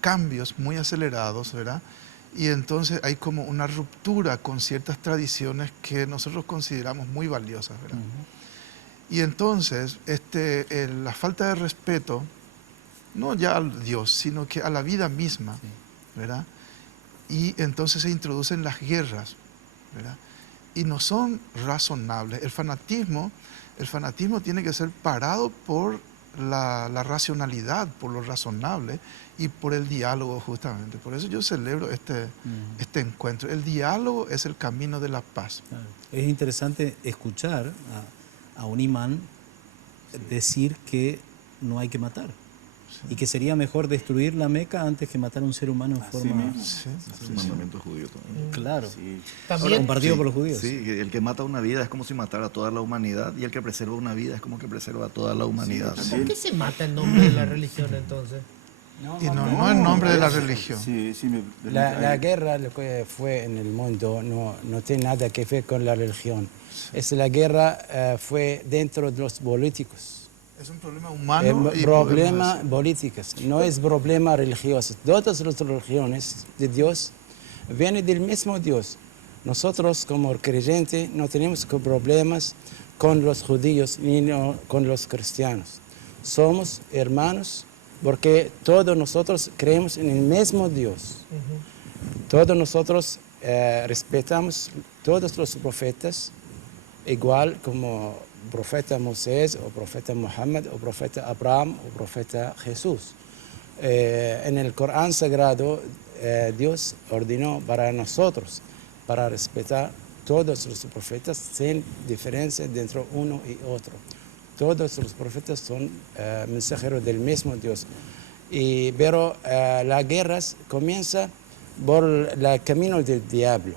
cambios muy acelerados, ¿verdad? Y entonces hay como una ruptura con ciertas tradiciones que nosotros consideramos muy valiosas, ¿verdad? Y entonces la falta de respeto, no ya a Dios, sino que a la vida misma, ¿verdad? Y entonces se introducen las guerras, ¿verdad? Y no son razonables. El fanatismo tiene que ser parado por la racionalidad, por lo razonable y por el diálogo justamente. Por eso yo celebro este encuentro. El diálogo es el camino de la paz. Claro. Es interesante escuchar a un imán decir que no hay que matar. y que sería mejor destruir la Meca antes que matar a un ser humano en forma... Es un mandamiento judío también. Claro, Sí. También, compartido por los judíos. Sí, el que mata una vida es como si matara a toda la humanidad y el que preserva una vida es como que preserva a toda la humanidad. ¿por qué se mata en nombre de la religión entonces? Y no en nombre de la religión. Sí, sí, me permite La ahí. guerra, lo que fue en el mundo, no tiene nada que ver con la religión. La guerra fue dentro de los políticos. Es un problema humano y Problema podemos políticos, no es problema religioso. Todas las religiones de Dios vienen del mismo Dios. Nosotros como creyentes no tenemos problemas con los judíos ni con los cristianos. Somos hermanos porque todos nosotros creemos en el mismo Dios. Todos nosotros respetamos todos los profetas, igual como profeta Moisés o profeta Muhammad o profeta Abraham o profeta Jesús. En el Corán Sagrado Dios ordenó para nosotros para respetar todos los profetas sin diferencia entre uno y otro. Todos los profetas son mensajeros del mismo Dios. Pero las guerras comienzan por el camino del diablo.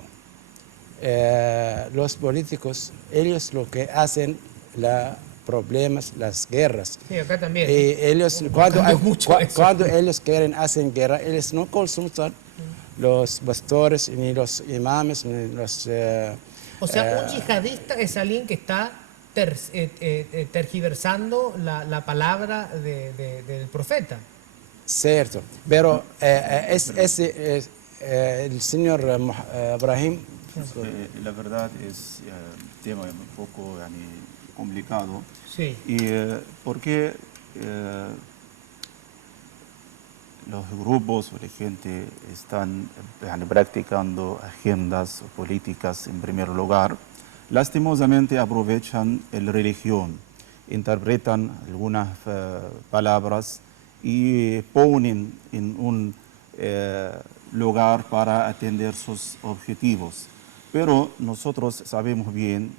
Los políticos, ellos lo que hacen los problemas, las guerras. Sí, acá también. Y ellos, cuando Cambió ellos quieren hacer guerra, ellos no consultan los pastores, ni los imames, ni los... O sea, un yihadista es alguien que está tergiversando la palabra del profeta. Cierto, pero el señor Abraham... La verdad es un tema un poco complicado. Sí. Y porque los grupos o la gente están practicando agendas políticas en primer lugar, lastimosamente aprovechan la religión, interpretan algunas palabras y ponen en un lugar para atender sus objetivos. Pero nosotros sabemos bien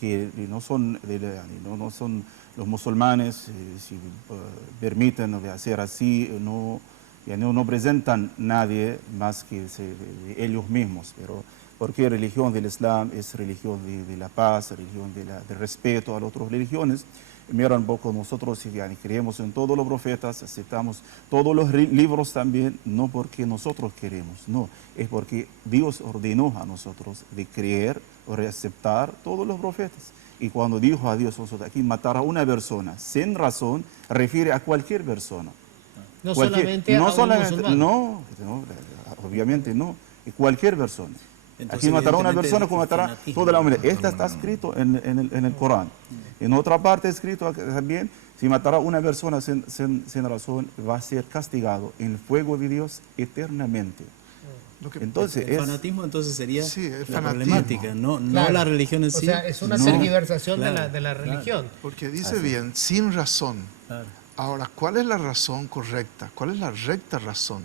que no son los musulmanes, si permiten hacer así, no presentan nadie más que ellos mismos. Pero porque la religión del Islam es religión de la paz, religión de respeto a las otras religiones. Mira un poco, nosotros creemos en todos los profetas, aceptamos todos los libros también, no porque nosotros queremos, no, es porque Dios ordenó a nosotros de creer o de aceptar todos los profetas. Y cuando dijo a Dios, nosotros aquí matar a una persona sin razón, refiere a cualquier persona. No solamente a un musulmán. No, obviamente no, cualquier persona. Entonces, Aquí matará a una persona como evidentemente, matará fanatismo. toda la humanidad. Esta está escrito en el Corán. En otra parte escrito también, si matará a una persona sin razón, va a ser castigado en el fuego de Dios eternamente. Entonces, El fanatismo entonces sería Sí, el la fanatismo. problemática, no Claro. la religión en sí. O sea, es una no. tergiversación de Claro, la religión. Porque dice bien, sin razón. Claro. Ahora, ¿cuál es la razón correcta? ¿Cuál es la recta razón?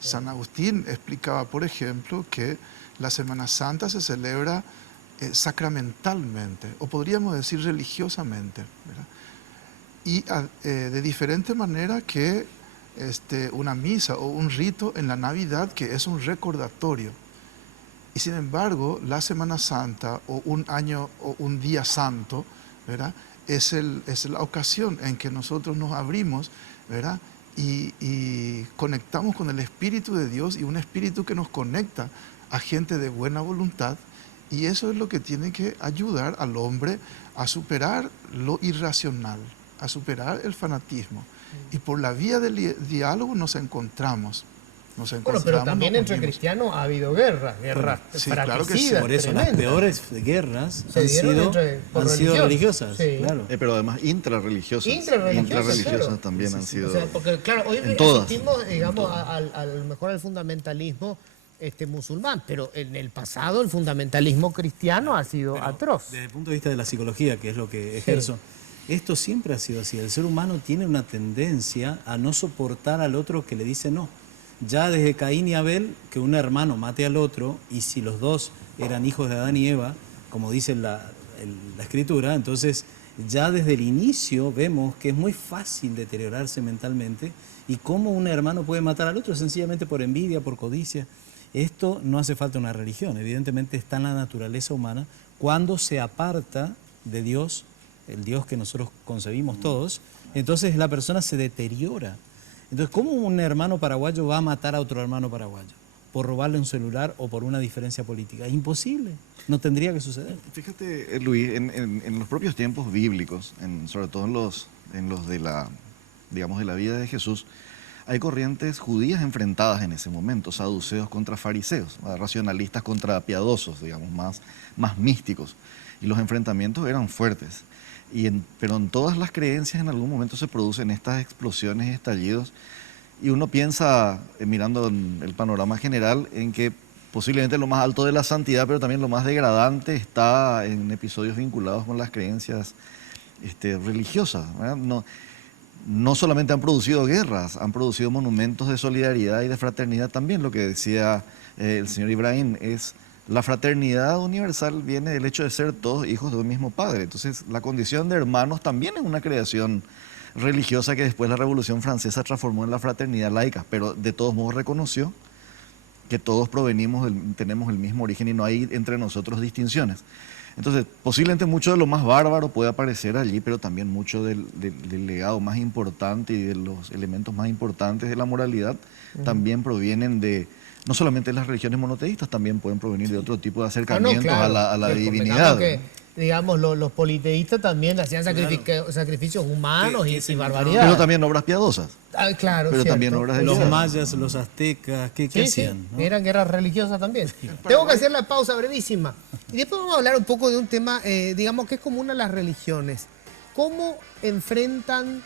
San Agustín explicaba, por ejemplo, que la Semana Santa se celebra sacramentalmente, o podríamos decir religiosamente, ¿verdad? Y de diferente manera que una misa o un rito en la Navidad, que es un recordatorio. Y sin embargo, la Semana Santa o un año o un día santo, ¿verdad? Es la ocasión en que nosotros nos abrimos, ¿verdad? Y conectamos con el Espíritu de Dios, y un Espíritu que nos conecta a gente de buena voluntad, y eso es lo que tiene que ayudar al hombre a superar lo irracional, a superar el fanatismo. Y por la vía del diálogo nos encontramos. Bueno, pero también nos entre unimos. cristianos ha habido guerras Sí, claro que sí. fratricidas, Por eso las tremendas. peores guerras Se dieron por han sido religión. religiosas. Sí. Claro. Pero además intrarreligiosas. Intrarreligiosas, claro. también han sido. O sea, porque claro, hoy En todas. asistimos, digamos, a lo mejor al fundamentalismo musulmán, pero en el pasado el fundamentalismo cristiano ha sido Pero atroz. Desde el punto de vista de la psicología, que es lo que ejerzo, esto siempre ha sido así. El ser humano tiene una tendencia a no soportar al otro que le dice no. Ya desde Caín y Abel, que un hermano mate al otro, y si los dos eran hijos de Adán y Eva, como dice la Escritura, entonces ya desde el inicio vemos que es muy fácil deteriorarse mentalmente y cómo un hermano puede matar al otro sencillamente por envidia, por codicia. Esto no hace falta una religión, evidentemente está en la naturaleza humana. Cuando se aparta de Dios, el Dios que nosotros concebimos todos, entonces la persona se deteriora. Entonces, ¿cómo un hermano paraguayo va a matar a otro hermano paraguayo? ¿Por robarle un celular o por una diferencia política? Es imposible, no tendría que suceder. Fíjate, Luis, en los propios tiempos bíblicos, sobre todo en los de la, digamos, de la vida de Jesús, hay corrientes judías enfrentadas en ese momento, saduceos contra fariseos, racionalistas contra piadosos, digamos, más místicos. Y los enfrentamientos eran fuertes. Pero en todas las creencias en algún momento se producen estas explosiones y estallidos. Y uno piensa, mirando el panorama general, en que posiblemente lo más alto de la santidad, pero también lo más degradante está en episodios vinculados con las creencias religiosas, ¿verdad? No solamente han producido guerras, han producido monumentos de solidaridad y de fraternidad también. Lo que decía el señor Ibrahim es la fraternidad universal viene del hecho de ser todos hijos de un mismo padre. Entonces, la condición de hermanos también es una creación religiosa que después la Revolución Francesa transformó en la fraternidad laica, pero de todos modos reconoció que todos tenemos el mismo origen y no hay entre nosotros distinciones. Entonces, posiblemente mucho de lo más bárbaro puede aparecer allí, pero también mucho del legado más importante y de los elementos más importantes de la moralidad también provienen no solamente de las religiones monoteístas, también pueden provenir de otro tipo de acercamientos a la divinidad. Que, digamos, los politeístas también hacían sacrificios humanos y barbaridades. Pero también obras piadosas. Claro, pero cierto. también obras de Los piedad. mayas, los aztecas, ¿qué hacían? ¿No? Eran guerras religiosas también. Tengo que hacer la pausa brevísima. Y después vamos a hablar un poco de un tema, digamos, que es común a las religiones. ¿Cómo enfrentan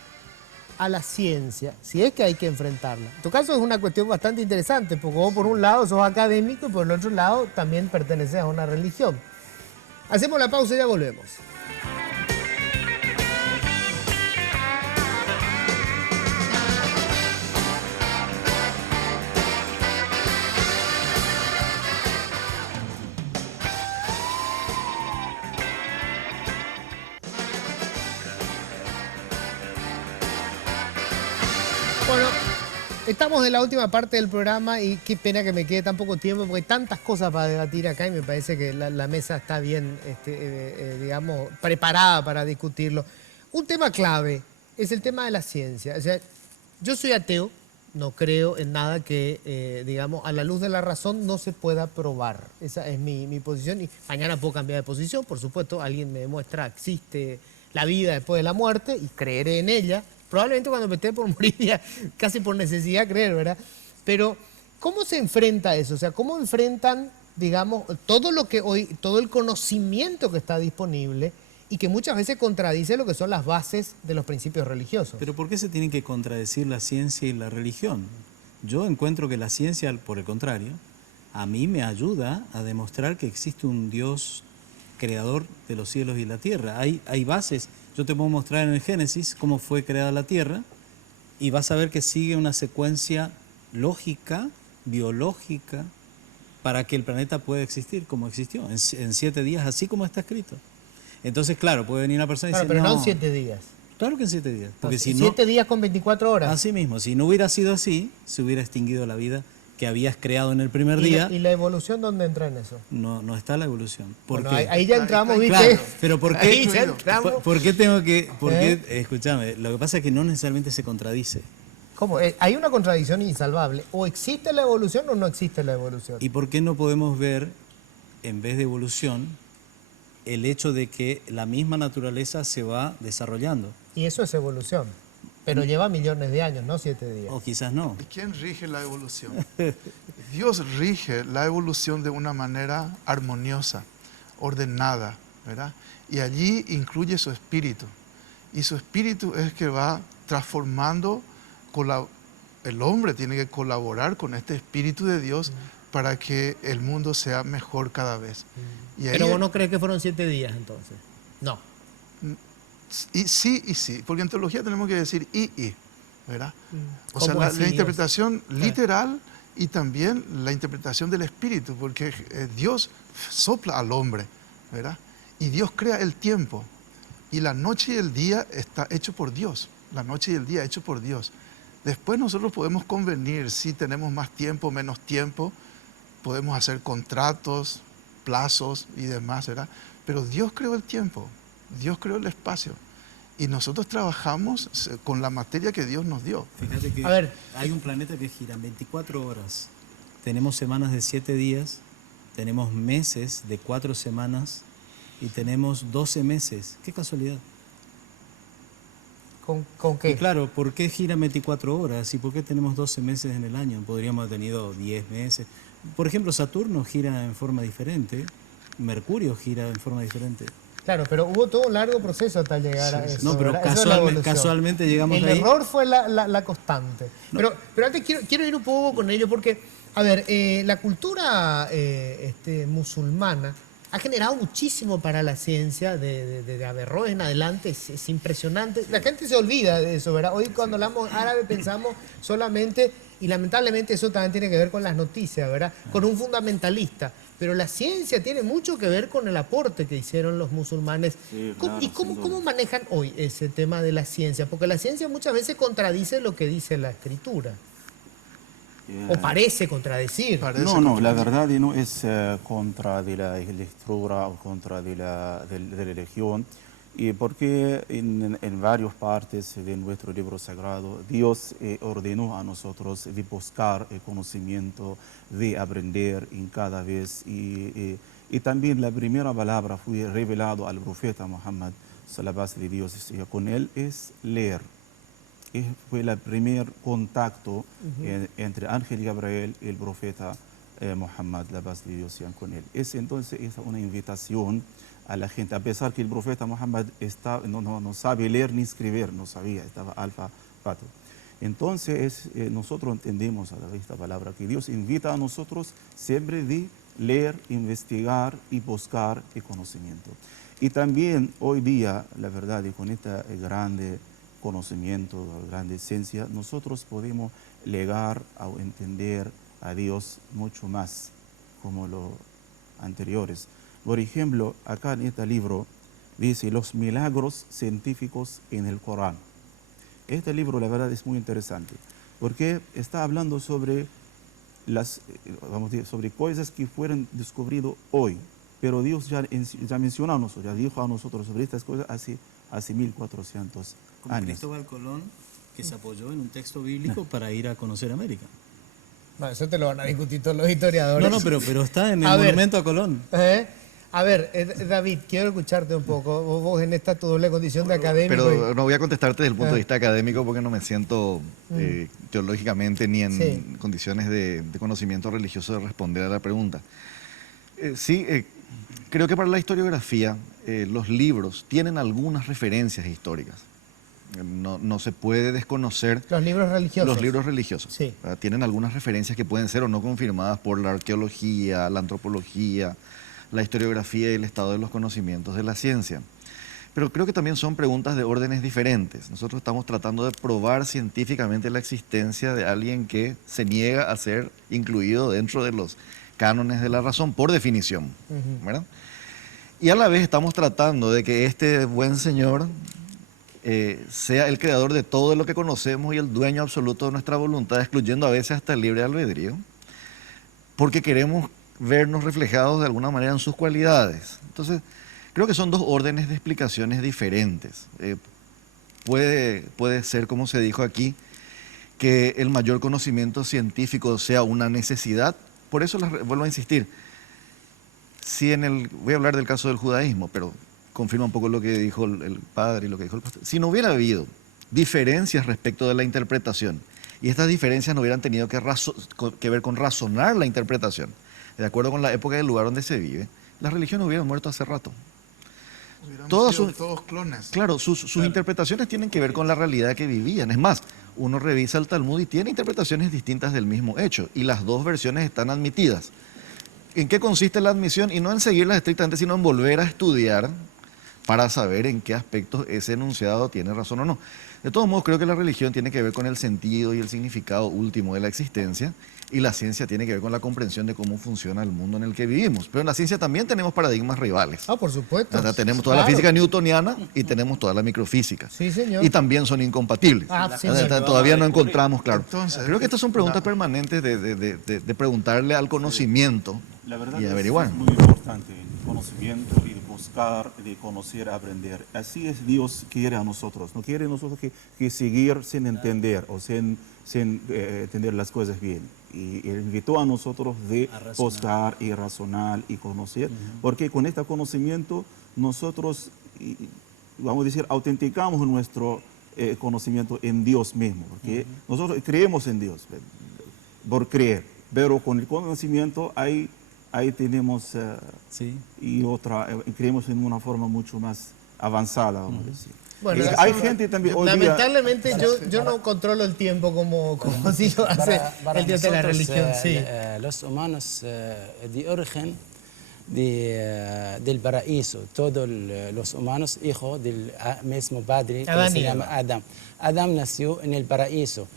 a la ciencia? Si es que hay que enfrentarla. En tu caso es una cuestión bastante interesante, porque vos por un lado sos académico y por el otro lado también perteneces a una religión. Hacemos la pausa y ya volvemos. Bueno, estamos en la última parte del programa y qué pena que me quede tan poco tiempo porque hay tantas cosas para debatir acá y me parece que la mesa está bien, digamos, preparada para discutirlo. Un tema clave es el tema de la ciencia. O sea, yo soy ateo, no creo en nada que, digamos, a la luz de la razón no se pueda probar. Esa es mi posición y mañana puedo cambiar de posición, por supuesto, alguien me demuestra que existe la vida después de la muerte y creeré en ella. Probablemente cuando me esté por morir ya casi por necesidad creer, ¿verdad? Pero, ¿cómo se enfrenta eso? O sea, ¿cómo enfrentan, digamos, todo el conocimiento que está disponible y que muchas veces contradice lo que son las bases de los principios religiosos? Pero ¿por qué se tienen que contradecir la ciencia y la religión? Yo encuentro que la ciencia, por el contrario, a mí me ayuda a demostrar que existe un Dios creador de los cielos y la tierra. Hay bases. Yo te puedo mostrar en el Génesis cómo fue creada la tierra y vas a ver que sigue una secuencia lógica, biológica, para que el planeta pueda existir como existió, en 7 días, así como está escrito. Entonces, claro, puede venir una persona y decir, pero no en no, 7 días. Claro que en 7 días. Porque si 7 días con 24 horas. Así mismo, si no hubiera sido así, se hubiera extinguido la vida que habías creado en el primer día. ¿Y la evolución dónde entra en eso? No está la evolución. ¿Por Bueno, qué? ahí ya entramos, ¿viste? Claro, pero ¿por qué? Ahí ya entramos. ¿Por qué tengo que...? Escúchame, lo que pasa es que no necesariamente se contradice. ¿Cómo? Hay una contradicción insalvable. O existe la evolución o no existe la evolución. ¿Y por qué no podemos ver, en vez de evolución, el hecho de que la misma naturaleza se va desarrollando? Y eso es evolución. Pero lleva millones de años, no 7 días. O quizás no. ¿Y quién rige la evolución? Dios rige la evolución de una manera armoniosa, ordenada, ¿verdad? Y allí incluye su espíritu. Y su espíritu es que va transformando, el hombre tiene que colaborar con este espíritu de Dios para que el mundo sea mejor cada vez. Y ahí Pero vos no crees que fueron 7 días entonces. No. Y sí, porque en teología tenemos que decir ¿verdad? O sea, ¿Cómo así, la interpretación Dios? literal y también la interpretación del espíritu, porque Dios sopla al hombre, ¿verdad? Y Dios crea el tiempo. Y la noche y el día está hecho por Dios. La noche y el día hecho por Dios. Después nosotros podemos convenir si tenemos más tiempo, menos tiempo. Podemos hacer contratos, plazos y demás, ¿verdad? Pero Dios creó el tiempo. Dios creó el espacio. Y nosotros trabajamos con la materia que Dios nos dio. Fíjate que A ver. hay un planeta que gira 24 horas. Tenemos semanas de 7 días, tenemos meses de 4 semanas y tenemos 12 meses. ¡Qué casualidad! ¿Con qué? Y claro, ¿por qué gira 24 horas y por qué tenemos 12 meses en el año? Podríamos haber tenido 10 meses. Por ejemplo, Saturno gira en forma diferente, Mercurio gira en forma diferente. Claro, pero hubo todo un largo proceso hasta llegar a eso. No, pero ¿verdad? Eso es la evolución. casualmente llegamos El ahí. error fue la constante. No. Pero antes quiero ir un poco con ello porque, a ver, la cultura musulmana ha generado muchísimo para la ciencia, de Averroes en adelante, es impresionante. La gente se olvida de eso, ¿verdad? Hoy cuando hablamos árabe pensamos solamente, y lamentablemente eso también tiene que ver con las noticias, ¿verdad? Con un fundamentalista. Pero la ciencia tiene mucho que ver con el aporte que hicieron los musulmanes. Sí, ¿Cómo- claro, ¿Y cómo, sin duda. cómo manejan hoy ese tema de la ciencia? Porque la ciencia muchas veces contradice lo que dice la escritura. O parece contradecir. Parece No, la contradictorio. verdad no es contra de la lectura o contra de la religión, y porque en varias partes de nuestro libro sagrado Dios ordenó a nosotros de buscar el conocimiento, de aprender en cada vez, y también la primera palabra fue revelado al profeta Muhammad, la base de Dios con él es leer. Fue el primer contacto entre Ángel Gabriel y el profeta Muhammad, la paz de Dios sea con él. Entonces es una invitación a la gente, a pesar que el profeta Muhammad no sabe leer ni escribir, no sabía, estaba alfabeto. Entonces nosotros entendemos a través de esta palabra que Dios invita a nosotros siempre de leer, investigar y buscar el conocimiento. Y también hoy día, la verdad, y con esta grande conocimiento, grande ciencia, nosotros podemos llegar a entender a Dios mucho más como los anteriores. Por ejemplo, acá en este libro dice los milagros científicos en el Corán. Este libro, la verdad, es muy interesante porque está hablando sobre sobre cosas que fueron descubridas hoy, pero Dios ya mencionó a nosotros, ya dijo a nosotros sobre estas cosas hace 1400 Como años. Cristóbal Colón, que se apoyó en un texto bíblico para ir a conocer América. Bueno, eso te lo van a discutir todos los historiadores. No, pero está en el A ver. monumento a Colón. A ver, David, quiero escucharte un poco. Vos en esta tu doble condición de académico. Pero no voy a contestarte desde el punto de vista académico porque no me siento teológicamente ni en Sí. condiciones de conocimiento religioso de responder a la pregunta. Creo que para la historiografía los libros tienen algunas referencias históricas. No se puede desconocer Los libros religiosos. los libros religiosos. Sí. ¿Verdad? Tienen algunas referencias que pueden ser o no confirmadas por la arqueología, la antropología, la historiografía y el estado de los conocimientos de la ciencia. Pero creo que también son preguntas de órdenes diferentes. Nosotros estamos tratando de probar científicamente la existencia de alguien que se niega a ser incluido dentro de los cánones de la razón, por definición. ¿Verdad? Y a la vez estamos tratando de que este buen señor sea el creador de todo lo que conocemos y el dueño absoluto de nuestra voluntad, excluyendo a veces hasta el libre albedrío, porque queremos vernos reflejados de alguna manera en sus cualidades. Entonces, creo que son dos órdenes de explicaciones diferentes. Puede ser, como se dijo aquí, que el mayor conocimiento científico sea una necesidad. Por eso vuelvo a insistir. Voy a hablar del caso del judaísmo, pero confirma un poco lo que dijo el padre y lo que dijo el pastor. Si no hubiera habido diferencias respecto de la interpretación, y estas diferencias no hubieran tenido que ver con razonar la interpretación, de acuerdo con la época y el lugar donde se vive, las religiones hubieran muerto hace rato. Hubieran Todas sido sus- todos clones. Claro, sus interpretaciones tienen que ver con la realidad que vivían. Es más, uno revisa el Talmud y tiene interpretaciones distintas del mismo hecho, y las dos versiones están admitidas. ¿En qué consiste la admisión? Y no en seguirlas estrictamente, sino en volver a estudiar para saber en qué aspectos ese enunciado tiene razón o no. De todos modos, creo que la religión tiene que ver con el sentido y el significado último de la existencia, y la ciencia tiene que ver con la comprensión de cómo funciona el mundo en el que vivimos. Pero en la ciencia también tenemos paradigmas rivales. Ah, por supuesto. O sea, tenemos toda la física newtoniana y tenemos toda la microfísica. Sí, señor. Y también son incompatibles. Ah, sí, O sea, señor. todavía no encontramos, claro. Entonces, Creo que estas son preguntas permanentes de preguntarle al conocimiento La verdad y es averiguar. muy importante el conocimiento y de buscar, de conocer, aprender. Así es Dios quiere a nosotros. No quiere a nosotros que seguir sin entender o sin entender las cosas bien. Y Él invitó a nosotros de buscar y razonar y conocer, porque con este conocimiento nosotros, vamos a decir, autenticamos nuestro conocimiento en Dios mismo, porque nosotros creemos en Dios por creer, pero con el conocimiento ahí tenemos Sí. y otra, creemos en una forma mucho más avanzada, vamos a decir. Bueno, Hay gente también hoy día- lamentablemente yo no controlo el tiempo como si lo hace el Dios de la religión. Sí. Los humanos de origen del paraíso, todos los humanos hijos del mismo padre que Adán y se llama Eva. Adán. Adán nació en el paraíso.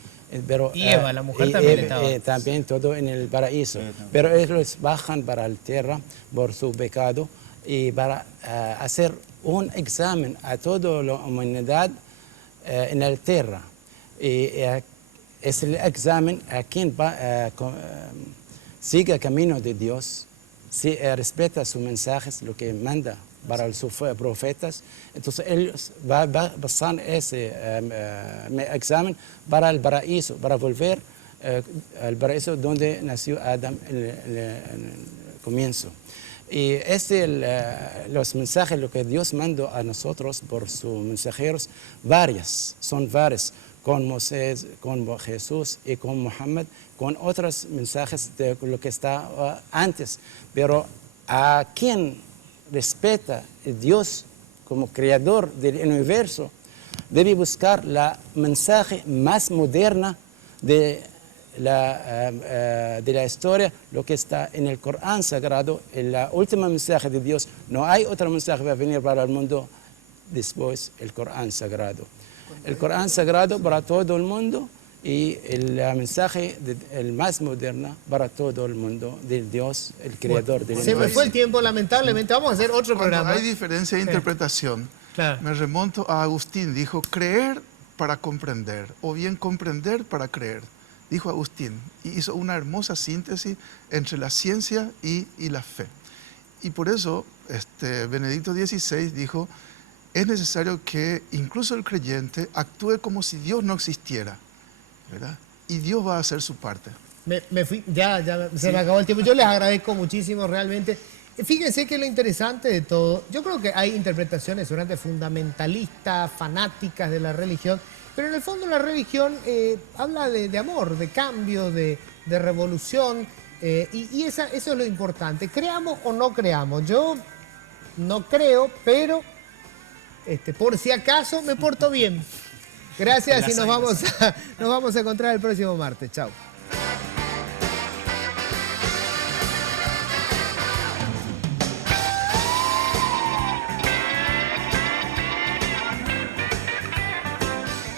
Pero, Y Eva, la mujer también estaba. también todo en el paraíso. Pero ellos bajan para la tierra por su pecado y para hacer un examen a toda la humanidad en la tierra. Y es el examen a quien sigue el camino de Dios, si respeta sus mensajes, lo que manda para sus profetas. Entonces ellos van a pasar ese examen para el paraíso, para volver al paraíso donde nació Adán en el comienzo. Y los mensajes, lo que Dios mandó a nosotros por sus mensajeros, son varios, con Moisés, con Jesús y con Muhammad, con otros mensajes de lo que está antes. Pero a quien respeta a Dios como creador del universo, debe buscar la mensaje más moderna de la historia, lo que está en el Corán Sagrado, en la última mensaje de Dios. No hay otro mensaje que va a venir para el mundo después del Corán Sagrado. El Corán Sagrado para todo el mundo y el mensaje el más moderno para todo el mundo del Dios, el creador del Se me universo. fue el tiempo, lamentablemente. Vamos a hacer otro Cuando programa. hay diferencia de interpretación, Claro. me remonto a Agustín, dijo creer para comprender, o bien comprender para creer, dijo Agustín, y hizo una hermosa síntesis entre la ciencia y la fe. Y por eso Benedicto XVI dijo, es necesario que incluso el creyente actúe como si Dios no existiera, ¿verdad? Y Dios va a hacer su parte. Me fui, se me acabó el tiempo. Yo les agradezco muchísimo realmente. Fíjense que lo interesante de todo, yo creo que hay interpretaciones seguramente fundamentalistas, fanáticas de la religión, pero en el fondo la religión habla de amor, de cambio, de revolución, y eso es lo importante. Creamos o no creamos. Yo no creo, pero por si acaso me porto bien. Gracias y nos vamos a encontrar el próximo martes. Chao.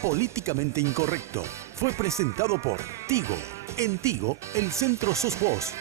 Políticamente Incorrecto fue presentado por Tigo. En Tigo, el centro sos vos.